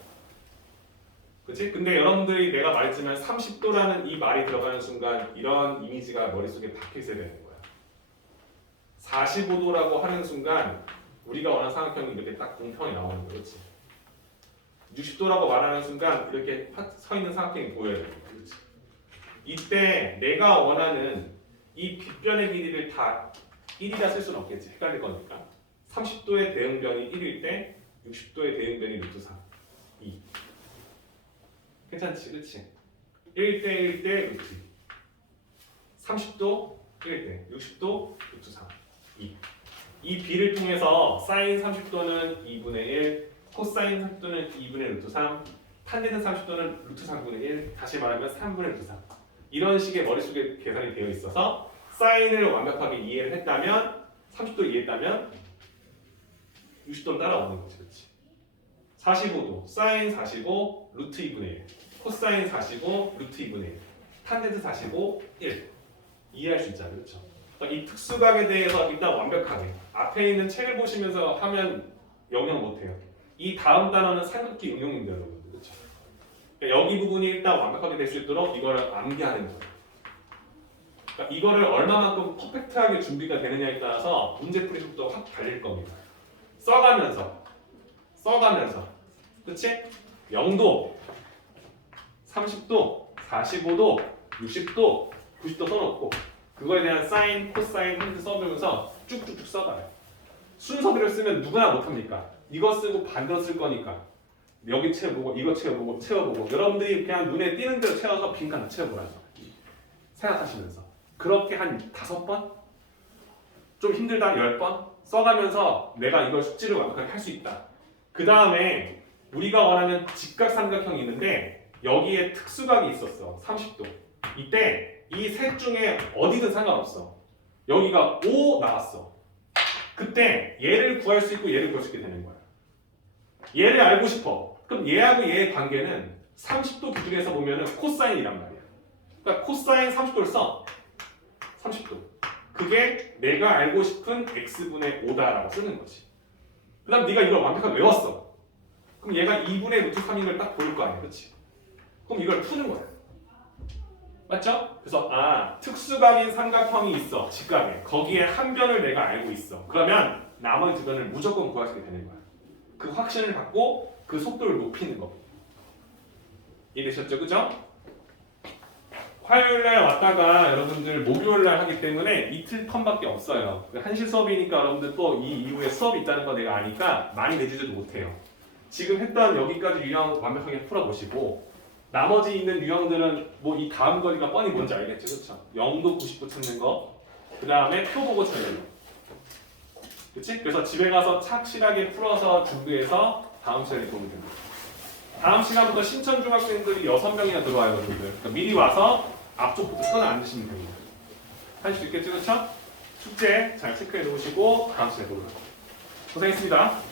그치? 근데 여러분들이 내가 말했지만 30도라는 이 말이 들어가는 순간 이런 이미지가 머릿속에 박혀 있어야 되는 거야. 45도라고 하는 순간 우리가 원하는 삼각형이 이렇게 딱 공평이 나오는 거야. 그렇지? 60도라고 말하는 순간 이렇게 서 있는 삼각형이 보여야 되는 거야. 그렇지? 이때 내가 원하는 이 빗변의 길이를 다 1이라 쓸 수는 없겠지. 헷갈릴 거니까. 30도의 대응변이 1일 때 60도의 대응변이 루트 3, 2. 괜찮지? 그치? 1일 때 1일 때 루트 2. 30도 1일 때 60도 루트 3, 2. 이 b를 통해서 사인 30도는 2분의 1, 코사인 30도는 2분의 루트 3, 탄젠트 30도는 루트 3분의 1, 다시 말하면 3분의 루트 3. 이런 식의 머릿속에 계산이 되어 있어서 사인을 완벽하게 이해를 했다면 30도 이해했다면 60도는 따라오는 거지. 그렇지? 45도 사인 45 루트 2분의 1 코사인 45 루트 2분의 1 탄젠트 45 1 이해할 수 있잖아요. 그렇죠? 그러니까 이 특수각에 대해서 일단 완벽하게 앞에 있는 책을 보시면서 하면 영영 못해요. 이 다음 단어는 삼각기 응용입니다. 여러분. 그렇죠? 그러니까 여기 부분이 일단 완벽하게 될 수 있도록 이거를 암기하는 거예요. 그러니까 이거를 얼마만큼 퍼펙트하게 준비가 되느냐에 따라서 문제풀이 속도가 확 달릴 겁니다. 써가면서 그치? 0도 30도 45도 60도 90도 써놓고 그거에 대한 사인, 코사인, 힌트 써주면서 쭉쭉쭉 써가요. 순서대로 쓰면 누구나 못합니까? 이거 쓰고 반대로 쓸 거니까 여기 채워보고 이거 채워보고 여러분들이 그냥 눈에 띄는 대로 채워서 빈칸 채워보라고 생각하시면서 그렇게 한 5번? 좀 힘들다 10번? 써가면서 내가 이걸 숙지를 완벽하게 할 수 있다. 그 다음에 우리가 원하는 직각삼각형이 있는데 여기에 특수각이 있었어. 30도. 이때 이 셋 중에 어디든 상관없어. 여기가 5 나왔어. 그때 얘를 구할 수 있고 얘를 구할 수 있게 되는 거야. 얘를 알고 싶어. 그럼 얘하고 얘의 관계는 30도 기준에서 보면은 코사인이란 말이야. 그러니까 코사인 30도를 써. 30도. 그게 내가 알고 싶은 x분의 5다라고 쓰는 거지. 그 다음 네가 이걸 완벽하게 외웠어. 그럼 얘가 2분의 루트 3인 걸 딱 보일 거 아니야. 그렇지? 그럼 이걸 푸는 거야. 맞죠? 그래서 특수각인 삼각형이 있어. 직각에. 거기에 한 변을 내가 알고 있어. 그러면 나머지 두 변을 무조건 구하시게 되는 거야. 그 확신을 갖고 그 속도를 높이는 겁니다. 이해되셨죠? 그죠? 화요일날 왔다가 여러분들 목요일날 하기 때문에 이틀 텀밖에 없어요. 한시 수업이니까 여러분들 또 이 이후에 수업이 있다는 거 내가 아니까 많이 내지지도 못해요. 지금 했던 여기까지 유형 완벽하게 풀어보시고 나머지 있는 유형들은 뭐 이 다음 거리가 뻔히 뭔지 알겠죠? 그렇죠? 0도 90도 찾는 거, 그 다음에 표 보고 찾는 거. 그치? 그래서 집에 가서 착실하게 풀어서 준비해서 다음 시간에 도움이 됩니다. 다음 시간부터 신천 중학생들이 6명이나 들어와요, 여러분들. 그러니까 미리 와서 앞쪽부터 손을 안 드시면 됩니다. 할 수 있겠죠, 그렇죠? 숙제 잘 체크해 놓으시고 다음 시간에 보도록 하겠습니다. 고생했습니다.